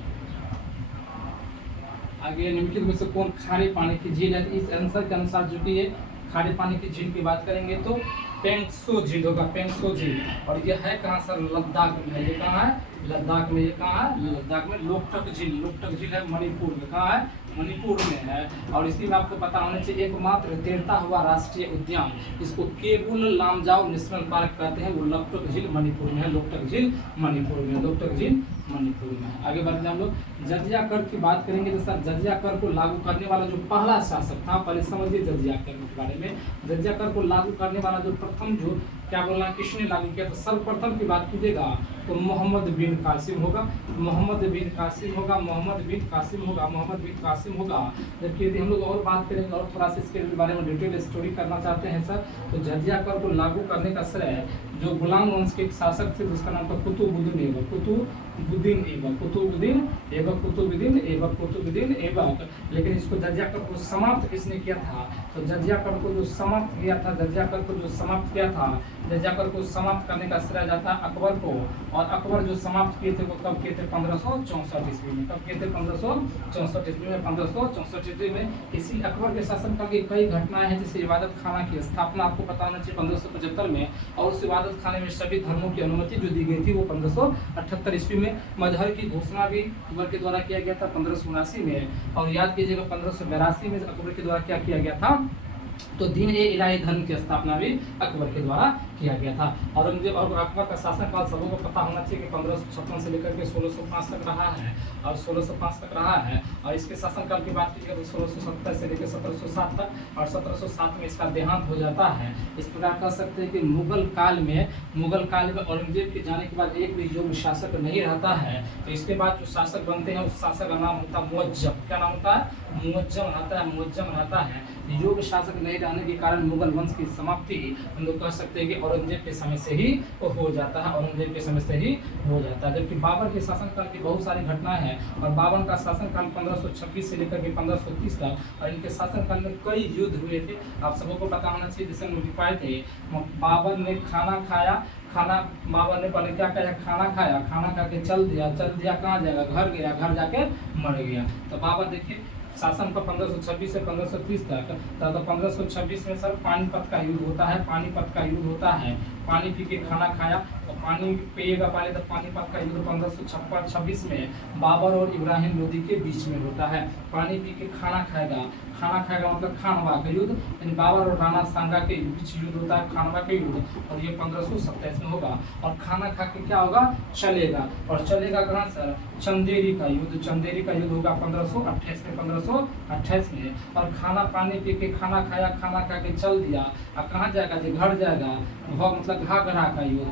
आगे निम्नलिखित में से कौन खारे पानी की झील है? इस आंसर के अनुसार जो कि ये खारे पानी की झील की बात करेंगे तो पेंगसो झील होगा, पेंगसो झील। और ये है कहाँ सर? लद्दाख में है। ये कहाँ है? लद्दाख में। ये कहाँ है? लद्दाख में। लोकटक झील, लोकटक झील है मणिपुर में। कहाँ है? मणिपुर में है। और इसी में आपको पता होना चाहिए एकमात्र तैरता हुआ राष्ट्रीय उद्यान, इसको केबुल लामजाओ नेशनल पार्क कहते हैं, वो लोकटक झील मणिपुर में है। लोकटक झील मणिपुर में, लोकटक झील मणिपुर में है। आगे बढ़ते हम लोग जजिया कर की बात करेंगे। तो सर जजिया कर को लागू करने वाला जो पहला शासक था, पहले समझिए जजिया कर के बारे में। जजिया कर को लागू करने वाला जो प्रथम जो क्या बोलना किसने लागू किया? तो सर्वप्रथम की बात कीजिएगा तो मोहम्मद बिन कासिम होगा, मोहम्मद बिन कासिम होगा, मोहम्मद बिन कासिम होगा, मोहम्मद बिन कासिम होगा। जबकि यदि हम लोग और बात करेंगे और थोड़ा सा इसके बारे में डिटेल स्टोरी करना चाहते हैं सर, तो जजिया कर को लागू करने का श्रेय जो गुलाम वंश के एक शासक थे जिसका नाम था कुतुबुद्दीन ऐबक, कुतुबुद्दीन ऐबक, कुतुबुद्दीन ऐबक, कुतुबुद्दीन ऐबक, कुतुबुद्दीन ऐबक। लेकिन इसको जजिया कर को समाप्त किसने किया था? तो जजिया कर को जो समाप्त किया था, जजिया कर को जो समाप्त किया था, जजिया कर को समाप्त करने का श्रेय जाता है अकबर को। और अकबर जो समाप्त किए थे वो कब किए थे? 1564 ईस्वी में। कब किए थे? 1564 ईस्वी में। 1564 ईस्वी में इसी अकबर के शासनकाल की कई घटनाएं हैं, जैसे इबादत खाना की स्थापना आपको पता होना चाहिए 1575 में। और उस इबादत खाने में सभी धर्मों की अनुमति जो दी गई थी वो 1578 ईस्वी में। मजहर की घोषणा भी अकबर के द्वारा किया गया था 1579 में। और याद कीजिएगा 1582 में अकबर के द्वारा क्या किया गया था? तो दीन ए इलाही धर्म की स्थापना भी अकबर के द्वारा किया गया था। औरंगजेब और अकबर का शासनकाल सबों को पता होना चाहिए कि 1556 से लेकर के 1605 तक रहा है, और 1605 तक रहा है। और इसके शासनकाल की बात कीजिएगा तो 1670 से लेकर 1707 तक, और 1707 में इसका देहांत हो जाता है। इस प्रकार कह सकते हैं कि मुगल काल में औरंगजेब के जाने के बाद एक भी योग्य शासक नहीं रहता है। तो इसके बाद जो शासक बनते हैं उस शासक का नाम होता है मुअज्जम। क्या नाम होता है? मुअज्जम रहता है, मुअज्जम रहता है। योग्य शासक नहीं रहने के कारण मुगल वंश की समाप्ति हम लोग कह सकते हैं कि औरंगजेब के समय से ही हो जाता है, औरंगजेब के समय से ही हो जाता है। जबकि बाबर के शासनकाल की बहुत सारी घटनाएं हैं और बाबर का शासनकाल 1526 से लेकर के 1530 तक, और इनके शासनकाल में कई युद्ध हुए थे। आप सबको पता होना चाहिए, जैसे हम लोग पाए थे बाबर ने खाना खाया, बाबर ने पहले क्या किया, खाना खाया, खाना खा के चल दिया कहाँ जाएगा, घर गया, घर जाके मर गया। तो बाबर देखिए शासन का 1526 से 1530 तक, तो 1526 में सर पानीपत का युद्ध होता है, पानीपत का युद्ध होता है, पानी पी के खाना खाया और पानी पिएगा पहले, तो पानीपत का युद्ध 1526 में बाबर और इब्राहिम लोदी के बीच में होता है। पानी पी के खाना खाएगा मतलब खानवा का युद्ध, यानी बाबर और राणा सांगा के बीच युद्ध होता है, खानवा के युद्ध, और ये 1527 में होगा। और खाना खा के क्या होगा, चलेगा, और चलेगा कहाँ सर, चंदेरी का युद्ध होगा 1528 में। और खाना पानी पी के खाना खाया, खाना खा के चल दिया, और कहाँ जाएगा, घर जाएगा, वह मतलब घाघरा का युद्ध,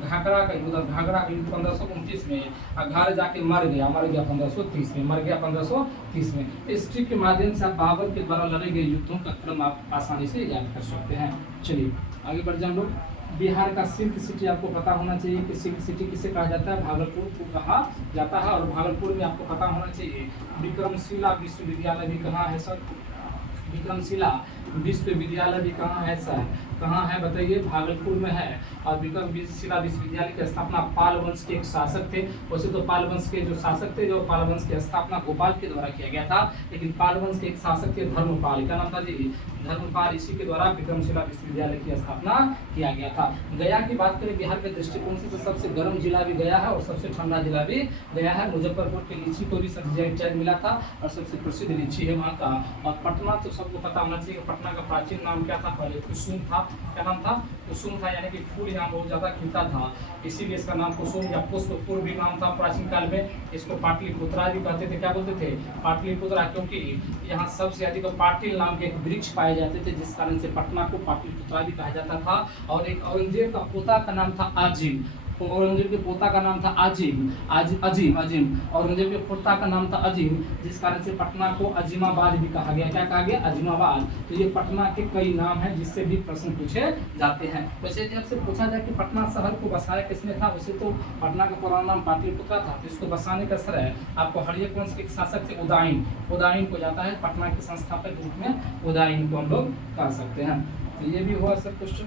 घाघरा का युद्ध, और घाघरा का युद्ध 1529 में, और घर जाके मर गया 1530 में, मर गया 1530 में। इस ट्रिक के माध्यम से आप बाबर के द्वारा लड़े गए युद्धों का क्रम आप आसानी से याद कर सकते हैं। चलिए आगे बढ़ जाए हम लोग। बिहार का सिल्क सिटी आपको पता होना चाहिए कि सिल्क सिटी किसे कहा जाता है, भागलपुर को कहा जाता है। और भागलपुर में आपको पता होना चाहिए विक्रमशिला विश्वविद्यालय भी कहाँ है सर, विक्रमशिला विश्वविद्यालय भी कहाँ है सर, कहाँ है बताइए, भागलपुर में है। और विक्रमशिला विश्वविद्यालय की स्थापना पाल वंश के एक शासक थे। वैसे तो पाल वंश के जो शासक थे, जो पाल वंश की स्थापना गोपाल के द्वारा किया गया था, लेकिन पाल वंश के एक शासक थे धर्मपाल, क्या नाम था जी, धर्मपाल, इसी के द्वारा विक्रमशिला विश्वविद्यालय की स्थापना किया गया था। गया की बात करें बिहार के दृष्टिकोण से, तो सबसे गर्म जिला भी गया है और सबसे ठंडा जिला भी गया है। मुजफ्फरपुर की लीची को भी जीआई टैग मिला था और सबसे प्रसिद्ध लीची है वहाँ का। और पटना तो सबको पता होना चाहिए, पटना का प्राचीन नाम क्या था, पहले कुसुम था, क्या नाम था, कुसुम था, यानी कि फूल यहाँ बहुत ज्यादा खिलता था, इसीलिए इसका नाम कुसुम या पुष्पपुर भी नाम था प्राचीन काल में। इसको पाटलिपुत्रा भी कहते थे, क्या बोलते थे, पाटलिपुत्रा, क्योंकि यहाँ सबसे अधिक पाटिल नाम के एक वृक्ष पाए जाते थे, जिस कारण से पटना को पाटलिपुत्रा भी कहा जाता था। और एक औरंगजेब का पोता का नाम था आजिम, औरंगजेब के पोता का नाम था अजीम, औरंगजेब के पोता का नाम था अजीम, जिस कारण से पटना को अजीमाबाद भी कहा गया, क्या कहा गया, अजीमाबाद। तो ये पटना के कई नाम हैं जिससे भी प्रश्न पूछे जाते हैं। वैसे जब से पूछा जाए कि पटना शहर को बसाया किसने था, वैसे तो पटना का पुराना नाम पाटलिपुत्रा था, तो इसको बसाने का श्रेय आपको हर्यक वंश के शासक थे उदायन को जाता है। पटना के संस्थापक के रूप में उदायन को हम लोग कह सकते हैं। तो ये भी हुआ सर क्वेश्चन।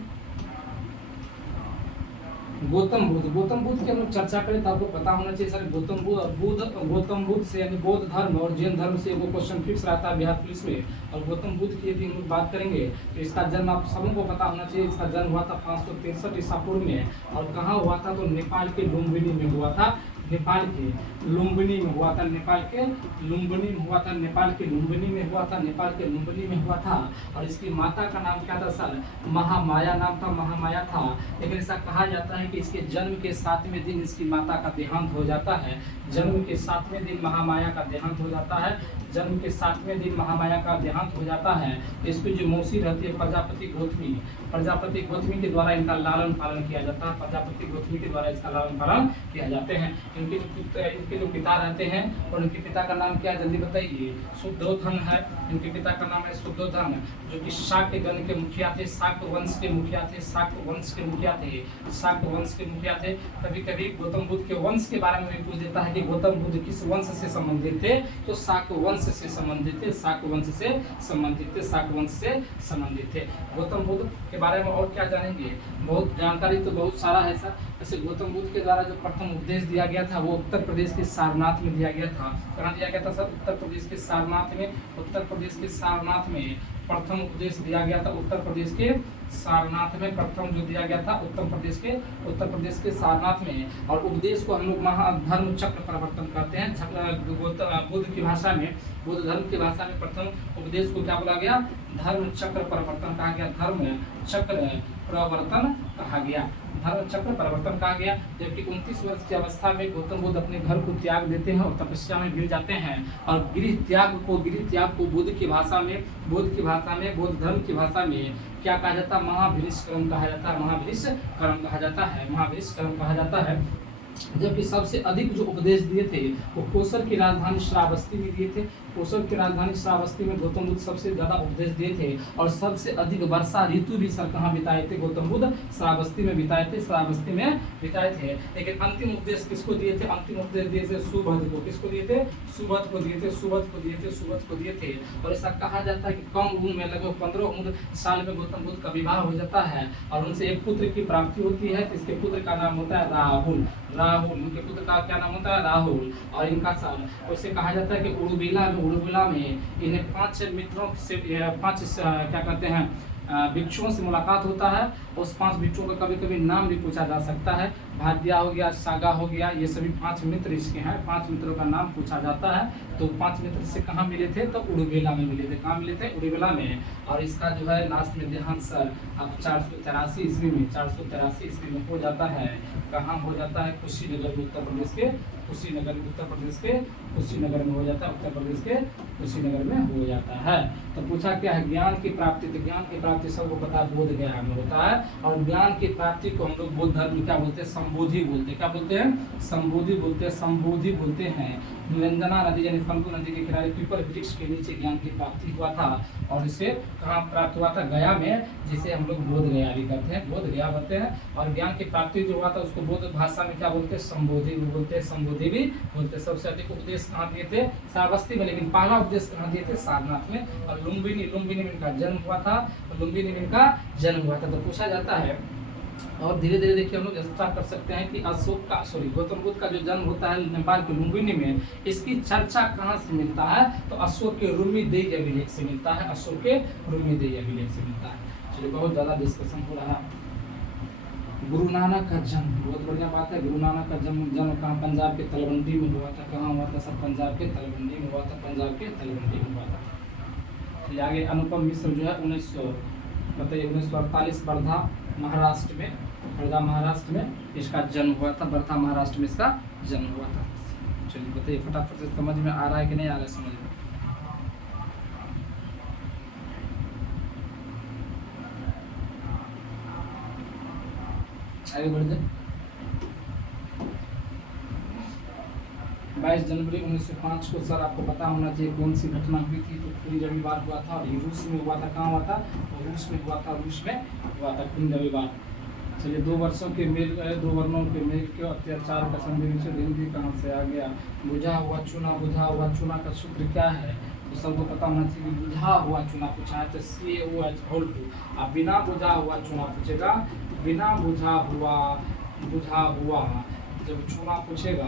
गौतम बुद्ध की हम लोग चर्चा करें तो आपको पता होना चाहिए सर, गौतम बुद्ध से यानी बौद्ध धर्म और जैन धर्म से वो क्वेश्चन फिक्स रहता है बिहार पुलिस में। और गौतम बुद्ध की यदि हम लोग बात करेंगे तो इसका जन्म आप सबको पता होना चाहिए, इसका जन्म हुआ था 563 ईसा पूर्व में। और कहाँ हुआ था, तो नेपाल के लुम्बिनी में हुआ था, नेपाल के लुम्बिनी में हुआ था, नेपाल के लुम्बिनी में हुआ था। और इसकी माता का नाम क्या था सर, महामाया नाम था, महामाया था। लेकिन ऐसा कहा जाता है कि इसके जन्म के 7वें दिन इसकी माता का देहांत हो जाता है, जन्म के 7वें दिन महामाया का देहांत हो जाता है, जन्म के 7वें दिन महामाया का देहांत हो जाता है। इसकी जो मौसी रहती है प्रजापति गौतमी के द्वारा इनका लालन पालन किया जाता है, प्रजापति गौतमी के द्वारा इसका लालन पालन किया जाते हैं। इनके जो पिता रहते हैं और इनके पिता का नाम क्या है जल्दी बताइए, शुद्धोधन है, इनके पिता का नाम है शुद्धोधन, जो कि शाक्य गण के मुखिया थे, शाक्य वंश के मुखिया थे। कभी कभी गौतम बुद्ध के वंश के बारे में भी पूछ देता है कि गौतम बुद्ध किस वंश से संबंधित थे, तो शाक्य वंश से संबंधित थे। गौतम बुद्ध के बारे में और क्या जानेंगे, बहुत जानकारी तो बहुत सारा है सर। जैसे गौतम बुद्ध के द्वारा जो प्रथम उपदेश दिया गया था वो उत्तर प्रदेश के सारनाथ में दिया गया था। कहाँ दिया गया था सर, उत्तर प्रदेश के सारनाथ में प्रथम उपदेश दिया गया था। उत्तर प्रदेश के सारनाथ में प्रथम जो दिया गया था उत्तर प्रदेश के सारनाथ में। और उपदेश को हम लोग महाधर्म चक्र प्रवर्तन कहते हैं। बुद्ध की भाषा में, बुद्ध धर्म की भाषा में प्रथम उपदेश को क्या बोला गया, धर्म चक्र प्रवर्तन कहा गया, धर्म चक्र प्रवर्तन कहा गया। जबकि 29 वर्ष की अवस्था में गौतम बुद्ध अपने घर को त्याग देते हैं और तपस्या में गिर जाते हैं। और गृह त्याग को बुद्ध की भाषा में, बौद्ध धर्म की भाषा में क्या कहा जाता है, महाभिनिष्क्रम कहा जाता है। जबकि सबसे अधिक जो उपदेश दिए थे वो कोसर की राजधानी श्रावस्ती में दिए थे। कोसर की राजधानी श्रावस्ती में गौतम बुद्ध सबसे ज़्यादा उपदेश दिए थे और सबसे अधिक वर्षा ऋतु भी सर कहाँ बिताए थे गौतम बुद्ध? श्रावस्ती में बिताए थे, श्रावस्ती में बिताए थे। लेकिन अंतिम उपदेश किसको दिए थे? अंतिम उपदेश दिए थे सुबोध को। किसको दिए थे? सुबोध को दिए थे, सुबोध को दिए थे, सुबोध को दिए थे। और ऐसा कहा जाता है कि कम उम्र में लगभग 15 उम्र साल में गौतम बुद्ध का विवाह हो जाता है और उनसे एक पुत्र की प्राप्ति होती है। इसके पुत्र का नाम होता है राहुल। राहुल, इनके पुत्र का क्या नाम होता है? राहुल। और इनका साल उसे कहा जाता है कि उड़ुबिला में इन्हें 5 मित्रों से 5 क्या कहते हैं भिक्षुओं से मुलाकात होता है। उस 5 भिक्षुओं का कभी कभी नाम भी पूछा जा सकता है। भाद्या हो गया, सागा हो गया, ये सभी 5 मित्र इसके हैं। 5 मित्रों का नाम पूछा जाता है। तो 5 मित्र से कहाँ मिले थे? तो उड़ुबेला में मिले थे। कहाँ मिले थे? उड़ुबेला में। और इसका जो है लास्ट में देहांत सर अब 483 ईस्वी में 483 ईस्वी में हो जाता है। कहाँ हो जाता है? कुशीनगर में, उत्तर प्रदेश के कुशीनगर में, उत्तर प्रदेश के कुशीनगर में हो जाता है। उत्तर प्रदेश के कुशीनगर में हो जाता है। तो पूछा क्या है? ज्ञान की प्राप्ति। तो ज्ञान की प्राप्ति सबको पता है बोध गया में होता है। और ज्ञान की प्राप्ति को हम लोग बौद्ध धर्म में क्या बोलते हैं? संबोधि बोलते हैं। क्या बोलते हैं? संबोधि बोलते हैं, संबोधि बोलते हैं। निरंजना नदी यानी फल्गु नदी के किनारे पीपल वृक्ष के नीचे ज्ञान की प्राप्ति हुआ था। और इसे कहाँ प्राप्त हुआ था? गया में, जिसे हम लोग बोध गया भी कहते हैं, बोध गया बोलते हैं। और ज्ञान की प्राप्ति जो हुआ था उसको बौद्ध भाषा में क्या बोलते हैं? संबोधि भी बोलते हैं, संबोधि भी बोलते हैं। सबसे अधिक उपदेश कहाँ दिए थे? श्रावस्ती में। लेकिन पहला उपदेश कहाँ दिए थे? सारनाथ में। और लुम्बिनी में इनका जन्म हुआ था। लुम्बिनी में इनका जन्म हुआ था। तो पूछा जाता है और धीरे धीरे देखिए हम लोग स्टार्ट कर सकते हैं कि गौतम बुद्ध का जो जन्म होता है नेपाल के लुम्बिनी में, इसकी चर्चा कहाँ से मिलता है? तो अशोक के रुम्मीदेई अभिलेख से मिलता है। अशोक के रुम्मीदेई अभिलेख से मिलता है। चलिए, बहुत ज़्यादा डिस्कशन हो रहा है। गुरु नानक का जन्म, बहुत बढ़िया बात है। गुरु नानक का जन्म कहाँ? पंजाब के तलवंडी में हुआ था। कहाँ हुआ था सर? पंजाब के तलवंडी में हुआ था। पंजाब के तलवंडी में हुआ था। चलिए आगे, अनुपम मिश्र जो है 1948 वर्धा महाराष्ट्र में, वर्धा महाराष्ट्र में इसका जन्म हुआ था। वर्धा महाराष्ट्र में इसका जन्म हुआ था। चलिए बताइए फटाफट से, समझ में आ रहा है कि नहीं आ रहा है? समझ में आगे बढ़ जाए। 22 जनवरी 1905 को सर आपको पता होना चाहिए कौन सी घटना हुई थी? तो खूनी रविवार हुआ था। और ये रूस में हुआ था। कहाँ हुआ था? रूस में हुआ था। रूस में हुआ था खूनी रविवार। चलिए, 2 वर्षों के मेल गए, 2 वर्णों के मेल के अत्याचार का संविधान हिंदी कहाँ से आ गया? बुझा हुआ चूना, बुझा हुआ चूना का सूत्र क्या है? तो सबको पता होना चाहिए। बुझा हुआ चूना पूछा है तो CaOH2। अब बिना बुझा हुआ चूना पूछेगा, बिना बुझा हुआ जब चूना पूछेगा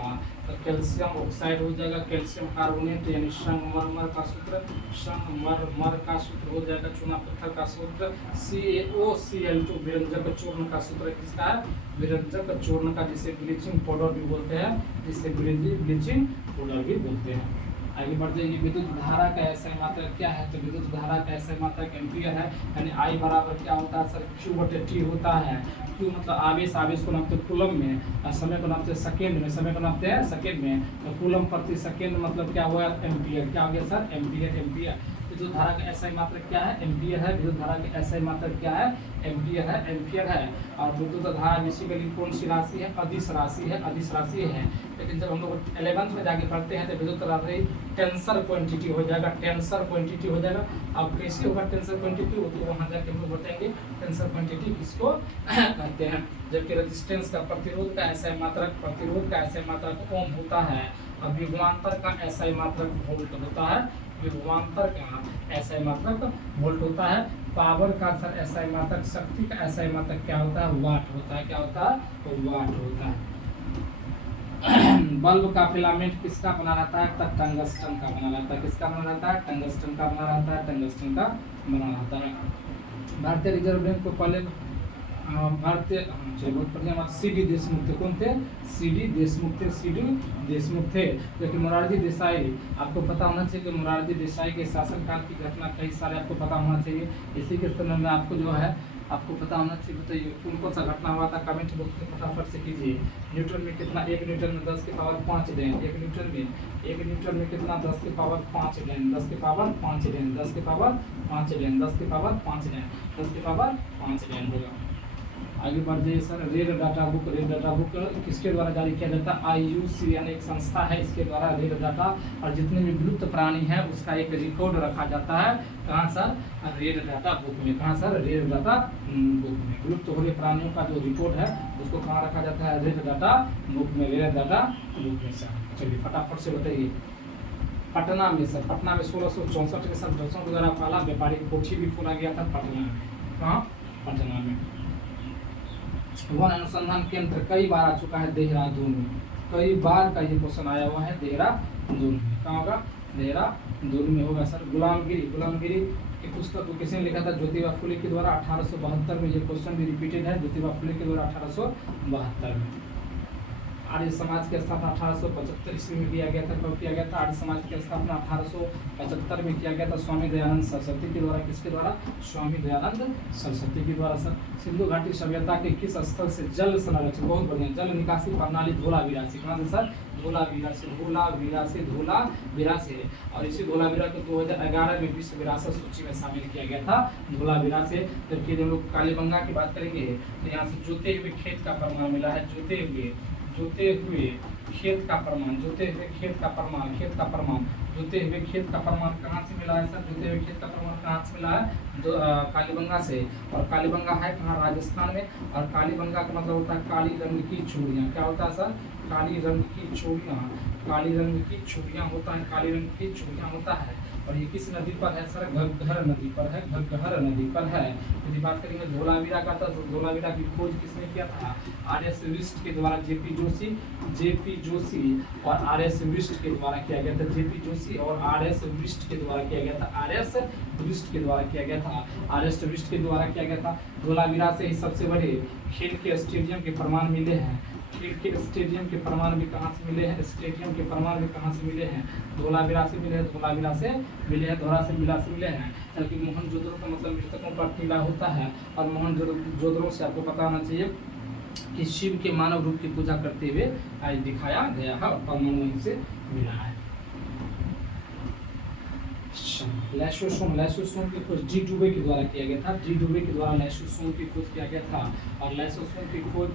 तो कैल्शियम ऑक्साइड हो जाएगा, कैल्शियम कार्बोनेट यानी संगमरमर का सूत्र, संगमरमर का सूत्र हो जाएगा चूना पत्थर का सूत्र। CaOCl2 विरंजक चूर्ण का सूत्र किसका है? विरंजक चूर्ण का, जिसे ब्लीचिंग पाउडर भी बोलते हैं, जिसे ब्लीचिंग पाउडर भी बोलते हैं। आगे बढ़ जाइए। विद्युत धारा का ऐसा मात्रक क्या है? तो विद्युत धारा का ऐसा मात्रक एम्पियर है। यानी I बराबर क्या होता है सर? Q/T होता है। Q मतलब आवेश, आवेश को नापते हैं कूलम में, और समय को नापते हैं सेकेंड में, समय को नापते हैं सेकेंड में। तो कूलम प्रति सेकेंड मतलब क्या हुआ? एम्पियर। क्या हो गया सर? एम्पियर। एम्पियर। विद्युत धारा का ऐसा मात्रक क्या है? एम्पियर है। विद्युत धारा का ऐसा मात्रक क्या है? एम्पियर है। एम्पियर है। और विद्युत धारा बेसिकली कौन सी राशि है? अदिश राशि है। अदिश राशि है। लेकिन जब हम लोग 11th में जाके पढ़ते हैं तो विद्युत राशि टेंसर क्वांटिटी हो जाएगा। टेंसर क्वांटिटी हो जाएगा। अब कैसे होगा टेंसर क्वांटिटी? वो तो वहाँ जाके हम लोग बताएंगे टेंसर क्वांटिटी किसको कहते हैं। जबकि रेजिस्टेंस का, प्रतिरोध का ऐसा मात्रक, प्रतिरोध का ऐसा मात्रक ओम होता है। और विभवांतर का ऐसा मात्रक वोल्ट होता है। विभवांतर का ऐसा मात्रक वोल्ट होता है। पावर का सर ऐसा मात्रक, शक्ति का ऐसा मात्रक क्या होता है? वाट होता है। क्या होता है? तो वाट होता है। बल्ब का फिलामेंट किसका बना रहता है? तब टंगस्टन का बना रहता है। किसका बना रहता है? टंगस्टन का बना रहता है। टंगस्टन का बना रहता है। भारतीय रिजर्व बैंक को पहले बहुत बढ़िया CD देशमुख थे। कौन थे? CD देशमुख थे। CD देशमुख थे। लेकिन मोरारजी देसाई, आपको पता होना चाहिए कि मोरारजी देसाई के शासनकाल की घटना कई सारे आपको पता होना चाहिए। इसी के समय में आपको जो है आपको पता होना चाहिए। बताइए कौन सा घटना हुआ था? कमेंट बॉक्स में फटाफट से कीजिए। न्यूटन में कितना? 1 न्यूटन में 10 की पावर 5 डेन। 1 न्यूटन में कितना? 10 की पावर 5 डेन। 10 की पावर 5 डेन। 10 की पावर 5 डेन। 10 की पावर 5 डेन। 10 की पावर 5 डेन होगा। आगे बढ़ जाइए sir. Red data book, red data book किसके द्वारा जारी किया जाता है? IUCN एक संस्था है, इसके द्वारा रेड डाटा और जितने भी विलुप्त प्राणी है उसका एक रिकॉर्ड रखा जाता है। कहाँ सर? रेड डाटा बुक में। कहाँ सर? रेड डाटा बुक में। विलुप्त हो रहे प्राणियों का जो रिकॉर्ड है उसको कहाँ रखा जाता है? रेड डाटा बुक में, रेड डाटा बुक में सर। चलिए फटाफट से बताइए। पटना में सर, पटना में 1664 में सर दर्शकों के द्वारा पहला व्यापारिक कोठी भी खोला गया था पटना में। कहाँ? पटना में। वन अनुसंधान केंद्र कई बार आ चुका है देहरादून में, कई बार का ये क्वेश्चन आया हुआ है देहरादून में। कहाँ होगा? देहरादून में होगा सर। गुलामगिरी, गुलामगिरी की पुस्तक को किसने लिखा था? ज्योतिबा फुले के द्वारा 1872 में। ये क्वेश्चन भी रिपीटेड है, ज्योतिबा फुले के द्वारा 1872 में। आर्य समाज की स्थापना 1875 ईस्वी में किया गया था। कब किया गया था? आर्य समाज की स्थापना 1875 में किया गया था स्वामी दयानंद सरस्वती के द्वारा। किसके द्वारा? स्वामी दयानंद सरस्वती के द्वारा सर। सिंधु घाटी सभ्यता के किस स्थल से जल संरक्षण, बहुत बढ़िया, जल निकासी प्रणाली धोलावीरा से। कहाँ से सर? धोलावीरा से, धोलावीरा से, धोलावीरा से। और इसी धोलावीरा को 2011 में विश्व विरासत सूची में शामिल किया गया था, धोलावीरा से। जबकि जब लोग कालीबंगा की बात करेंगे तो यहाँ से जोते हुए खेत का प्रमाण मिला है, जोते हुए खेत का प्रमाण, जोते हुए खेत का प्रमाण, खेत का प्रमाण, जोते हुए खेत का प्रमाण कहाँ से मिला है सर? जोते हुए खेत का प्रमाण कहाँ से मिला है? कालीबंगा से। और कालीबंगा है कहाँ? राजस्थान में। और कालीबंगा का मतलब होता है काली रंग की चूड़ियाँ। क्या होता है सर? काली रंग की चूड़ियाँ, काली रंग की चूड़ियाँ होता है, काली रंग की चूड़ियाँ होता है। और ये किस नदी पर है सर? घग्गर नदी पर है, घग्गर नदी पर है। यदि बात करेंगे धोलावीरा का, तो धोलावीरा की खोज किसने किया था? RS विस्ट के द्वारा, जेपी जोशी और RS विस्ट के द्वारा किया गया था। जेपी जोशी और RS विस्ट के द्वारा किया गया था, RS विस्ट के द्वारा किया गया था, RS विस्ट के द्वारा किया गया था। धोलावीरा से ही सबसे बड़े खेल के स्टेडियम के प्रमाण मिले हैं। खेल के स्टेडियम के प्रमाण भी कहाँ से मिले हैं? स्टेडियम के प्रमाण भी कहाँ से मिले हैं? धोलावीरा से मिले हैं, धोलावीरा से मिले हैं, धोलावीरा से मिले हैं। क्योंकि मोहनजोदड़ो का मतलब मृतकों पर टीला होता है। और मोहनजोदड़ो से आपको पता होना चाहिए कि शिव के मानव रूप की पूजा करते हुए आज दिखाया गया है और प्रमाण वहीं से मिला है। लैसोसोम की खोज डी डुबे के द्वारा किया गया था। डी डुबे के द्वारा लैसोसोम की खोज किया गया था। और लैसोसोम की खोज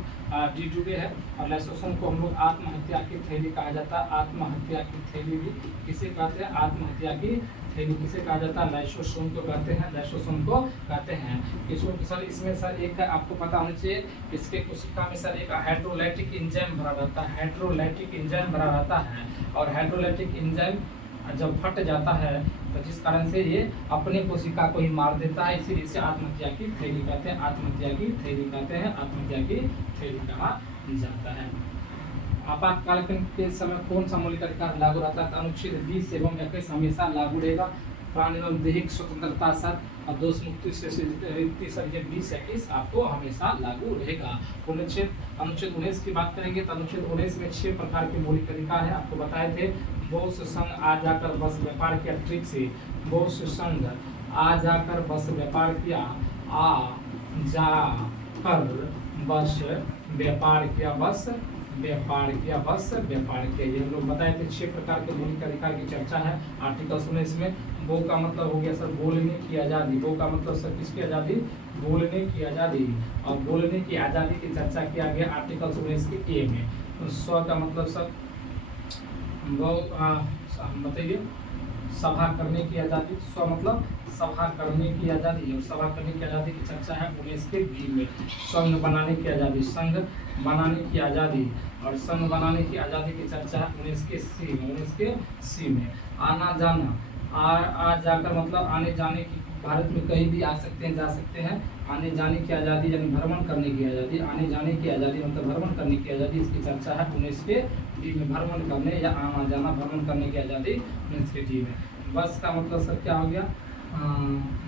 डी डुबे है। और लैसोसोम को हम लोग आत्महत्या की थैली कहा जाता है। आत्महत्या की थैली भी किसे कहते हैं? आत्महत्या की थैली किसे कहा जाता है? लैसोसोम को कहते हैं, लैसोसोम को कहते हैं। किसको सर? इसमें सर एक आपको पता होना चाहिए, इसके कोशिका में सर एक हाइड्रोलाइटिक एंजाइम भरा रहता है, हाइड्रोलाइटिक एंजाइम भरा रहता है। और हाइड्रोलाइटिक एंजाइम जब फट जाता है तो जिस कारण से ये अपने कोशिका को ही मार देता है, इसीलिए इसे आत्महत्या की थैली कहते हैं, आत्महत्या की थैली कहते हैं, आत्महत्या की थैली कहा जाता है। आपातकाल के समय कौन सा मौलिक अधिकार लागू रहता है? अनुच्छेद 20 एवं 21 हमेशा लागू रहेगा। प्राण एवं दैहिक स्वतंत्रता सर और दोष मुक्ति से रीति सर ये 20-21 आपको हमेशा लागू रहेगा। अनुच्छेद 19 की बात करेंगे तो अनुच्छेद 19 में 6 प्रकार के मौलिक अधिकार है, आपको बताए थे। बोस संघ आ जाकर बस व्यापार किया, ट्रिक से बोस संघ आ जाकर बस व्यापार किया, आ जाकर बस व्यापार किया, बस व्यापार किया, बस व्यापार किया। ये हम लोग बताए थे 6 प्रकार के मौलिक अधिकार की चर्चा है आर्टिकल 19 में। बो का मतलब हो गया सर बोलने की आज़ादी, बो का मतलब सर किसकी आज़ादी? बोलने की आज़ादी। और बोलने की आज़ादी की चर्चा किया गया आर्टिकल 19 के ए में। तो स्व का मतलब सर बताइए, सभा करने की आज़ादी। स्व मतलब सभा करने की आज़ादी, और सभा करने की आज़ादी की चर्चा है 19 के बी में। संघ बनाने की आज़ादी, संघ बनाने की आज़ादी, और संघ बनाने की आज़ादी की चर्चा है 19 के सी में, 19 के सी में। आना जाना, आ जाकर मतलब आने जाने की, भारत में कहीं भी आ सकते हैं, जा सकते हैं। आने जाने की आज़ादी यानी भ्रमण करने की आज़ादी, आने जाने की आज़ादी मतलब भ्रमण करने की आज़ादी, इसकी चर्चा है 19 के डी में। भ्रमण करने या आना जाना भ्रमण करने की आज़ादी 19 के डी में। बस का मतलब सर क्या हो गया?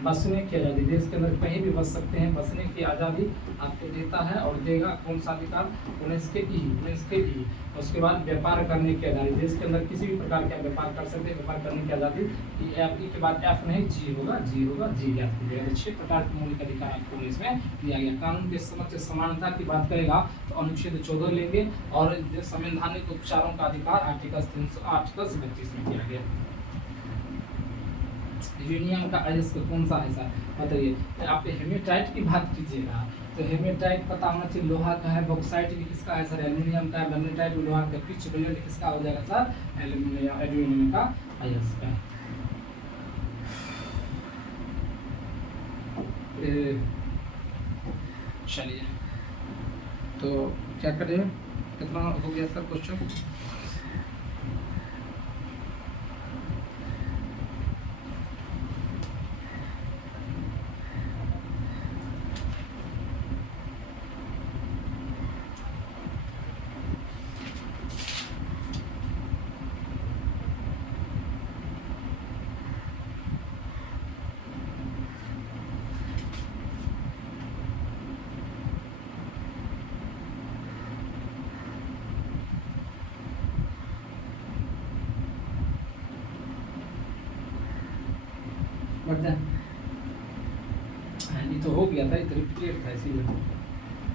बसने की आज़ादी, देश के अंदर कहीं भी बस सकते हैं, बसने की आज़ादी आपको देता है। और देगा कौन सा अधिकार? 19 के ई, 19 के ई। उसके बाद व्यापार करने की आज़ादी, देश के अंदर किसी भी प्रकार का व्यापार कर सकते हैं, व्यापार करने की आज़ादी। ई के बाद एफ नहीं, जी होगा, जी होगा, जी याद कीजिएगा। 6 प्रकार के मौलिक अधिकार आपको इसमें दिया गया। कानून के समक्ष समानता की बात करेगा तो अनुच्छेद 14 लेंगे। और संवैधानिक उपचारों का अधिकार आर्टिकल 37 में दिया गया। यूनियन का अयस्क कौन सा है सर? बताइए। आप हेमिटाइट की बात कीजिएगा तो हेमेटाइट पता होना चाहिए लोहा का है, बॉक्साइट भी किसका है सर एल्यूमिनियम का है, मैग्नेटाइट भी लोहा का, पिच ब्रिलियंट किसका हो जाएगा सर एल्यूमिनियम का अयस्क का। चलिए तो क्या करें, कितना हो गया सर क्वेश्चन? ये तो हो गया था, ये तो रिपीटेड था इसीलिए।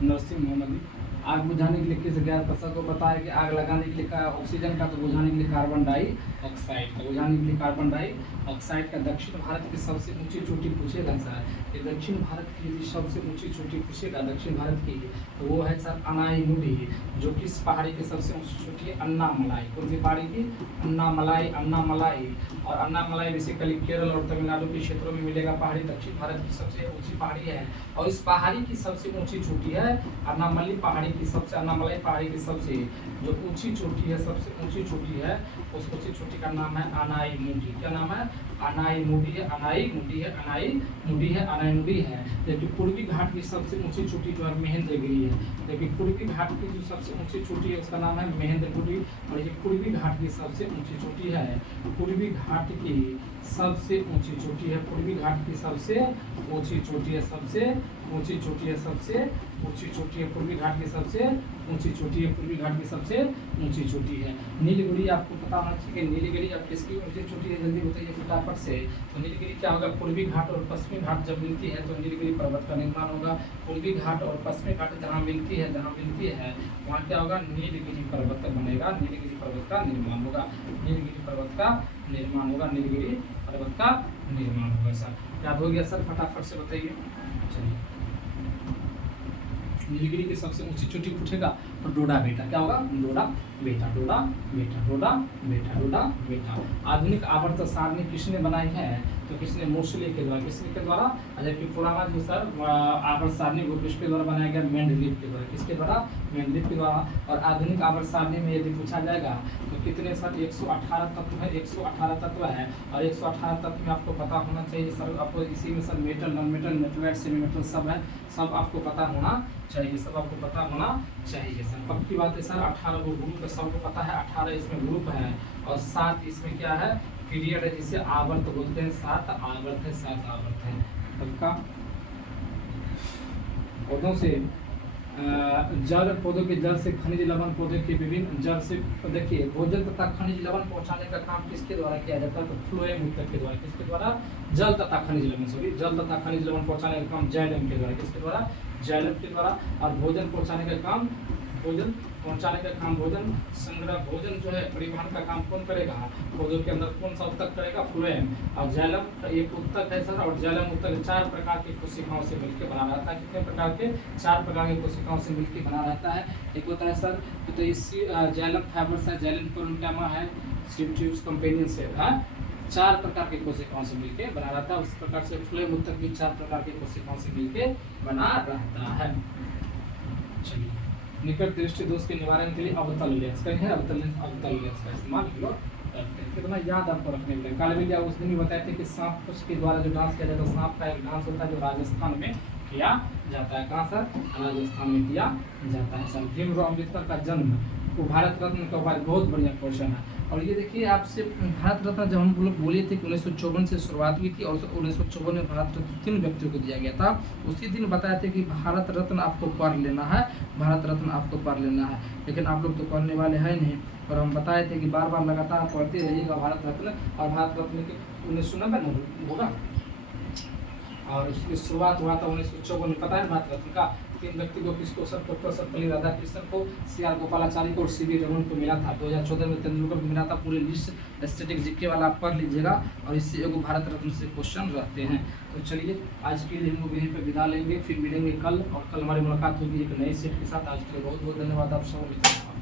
नरसिंह मोहम्मदी आग बुझाने के लिए किस गैस पदार्थ को बताया कि आग लगाने के लिए का ऑक्सीजन का, तो बुझाने के लिए कार्बन डाइऑक्साइड का, बुझाने के लिए कार्बन डाइऑक्साइड का। दक्षिण भारत की सबसे ऊंची चोटी पूछेगा सर, ये दक्षिण भारत की यदि सबसे ऊंची चोटी पूछेगा दक्षिण भारत की, तो वो है सर अनाईमुडी, जो कि इस पहाड़ी की सबसे ऊंची चोटी है अन्नामलाई। कौन सी पहाड़ी की? अन्नामलाई। अन्नामलाई और अन्नामलाई बेसिकली केरल और तमिलनाडु के क्षेत्रों में मिलेगा पहाड़ी, दक्षिण भारत की सबसे ऊंची पहाड़ी है। और इस पहाड़ी की सबसे ऊंची चोटी है अन्नामलाई पहाड़ी की सबसे, अन्नामलाई पहाड़ी की सबसे जो ऊंची चोटी है, सबसे ऊंची चोटी है, उस ऊंची चोटी का नाम है अनाईमुडी। क्या नाम है? अनाईमुडी है, अनाईमुडी है, अनाईमुडी है, अनाईमुडी है। जबकि पूर्वी घाट की सबसे ऊंची चोटी जो है महेंद्रगिरी है। जबकि पूर्वी घाट की जो सबसे ऊंची चोटी है उसका नाम है महेंद्रगिरी, और ये पूर्वी घाट की सबसे ऊंची चोटी है। पूर्वी घाट की सबसे ऊंची चोटी है, पूर्वी घाट की सबसे ऊंची चोटी है, सबसे ऊंची चोटी है, सबसे ऊंची चोटी है, पूर्वी घाट की सबसे ऊंची चोटी है, पूर्वी घाट की सबसे ऊंची चोटी है। नीलगिरी आपको पता होना चाहिए, नीलगिरी अब किसकी ऊंची चोटी है, जल्दी बताइए फटाफट से। तो नीलगिरी क्या होगा? पूर्वी घाट और पश्चिमी घाट जब मिलती है तो नीलगिरी पर्वत का निर्माण होगा। पूर्वी घाट और पश्चिमी घाट जहाँ मिलती है, जहाँ मिलती है वहाँ क्या होगा? नीलगिरी पर्वत बनेगा, नीलगिरी पर्वत का निर्माण होगा, नीलगिरी पर्वत का निर्माण होगा, नीलगिरी पर्वत का निर्माण होगा। सर याद हो गया सर? फटाफट से बताइए। चलिए नीलगिरी की सबसे ऊंची चोटी पूछेगा तो डोडा बेटा। क्या होगा? डोडा बेटा, डोडा बेटा, डोडा बेटा, डोडा बेटा। आधुनिक आवर्त सारणी किसने बनाई है? तो किसने? मोसले के द्वारा। किसके द्वारा? जबकि पुराना जो सर आवर्त सारणी वो किसके द्वारा बनाया गया? मेंडलीव के द्वारा। किसके द्वारा? मेंडलीव के द्वारा। और आधुनिक आवर्त सारणी में यदि पूछा जाएगा तो कितने सर? 118 तत्व है, 118 तत्व है। और 118 तत्व में आपको पता होना चाहिए सर, आपको इसी में sir metal, non metal, मेटलाइट, semi metal सब है, सब आपको पता होना चाहिए, सब आपको पता होना चाहिए सर। पक्की बात है सर। 18 को ग्रुप है, सबको पता है 18 इसमें ग्रुप है, और 7 इसमें क्या है? पीरियड है, जिसे आवर्त बोलते हैं। 7 आवर्त है, 7 आवर्त है। पक्का। पौधों से जल, पौधों के जल से खनिज लवण, पौधे के विभिन्न जल से देखिए भोजन तथा खनिज लवण पहुंचाने का काम किसके द्वारा किया जाता है? तो फ्लोएम ऊतक के द्वारा। किसके द्वारा? जल तथा खनिज लवण, सॉरी, जल तथा खनिज लवण पहुंचाने का काम जाइलम के द्वारा। किसके द्वारा? जाइलम के द्वारा। और भोजन पहुंचाने का काम, भोजन पहुंचाने का काम, भोजन संग्रह, भोजन जो है परिवहन का काम कौन करेगा? पौधों के अंदर कौन सा ऊतक करेगा? फ्लोएम। और जाइलम एक ऊतक है सर, और जाइलम ऊतक 4 प्रकार की कोशिकाओं से मिलकर बना रहता है। कितने प्रकार के? 4 प्रकार की कोशिकाओं से मिलकर बना रहता है। एक होता है सर, तो इस जाइलम फाइबर्स है, जाइलम पेरेन्किमा है, सिट्यूस कंपेनियन से है, 4 प्रकार की कोशिकाओं से मिलकर बना रहता है। उस प्रकार से फ्लोएम ऊतक भी 4 प्रकार की कोशिकाओं से मिलकर बना रहता है। चलिए, निकट दृष्टि दोष के निवारण के लिए अवतल लेंस का है, अवतल लेंस का इस्तेमाल करते हैं। कितना याद आपको रखने के लिए। कालबेलिया उस दिन भी बताए थे कि सांप के द्वारा जो डांस किया जाता है, सांप का एक डांस होता है जो राजस्थान में किया जाता है। कहाँ सर? राजस्थान में किया जाता है सर। भीमराव अम्बेडकर का जन्म, वो भारत रत्न का बहुत बढ़िया क्वेश्चन है। और ये देखिए आपसे भारत रत्न जब हम लोग बोले थे कि 1954 से शुरुआत हुई थी, और 1954 में भारत रत्न 3 व्यक्तियों को दिया गया था। उसी दिन बताया था कि भारत रत्न आपको पढ़ लेना है, भारत रत्न आपको पढ़ लेना है। लेकिन आप लोग तो पढ़ने वाले हैं नहीं, और हम बताए थे कि बार बार लगातार पढ़ते रहिएगा भारत रत्न। और भारत रत्न के 1990 में होगा, और इसकी शुरुआत हुआ था 1954 में। पता है भारत रत्न का 3 व्यक्ति को, किसको? डॉक्टर सर्वपल्ली राधाकृष्णन को, CR गोपालाचारी को और CV रमन को मिला था। 2014 में तेंदुलकर को मिला था। पूरी लिस्ट स्टैटिक जीके वाला आप पढ़ लीजिएगा और इससे एगो भारत रत्न से क्वेश्चन रहते हैं। तो चलिए आज के लिए हम लोग यहीं पर विदा लेंगे, फिर मिलेंगे कल, और कल हमारी मुलाकात होगी एक नए सेट के साथ। आज के लिए बहुत बहुत धन्यवाद आप सब।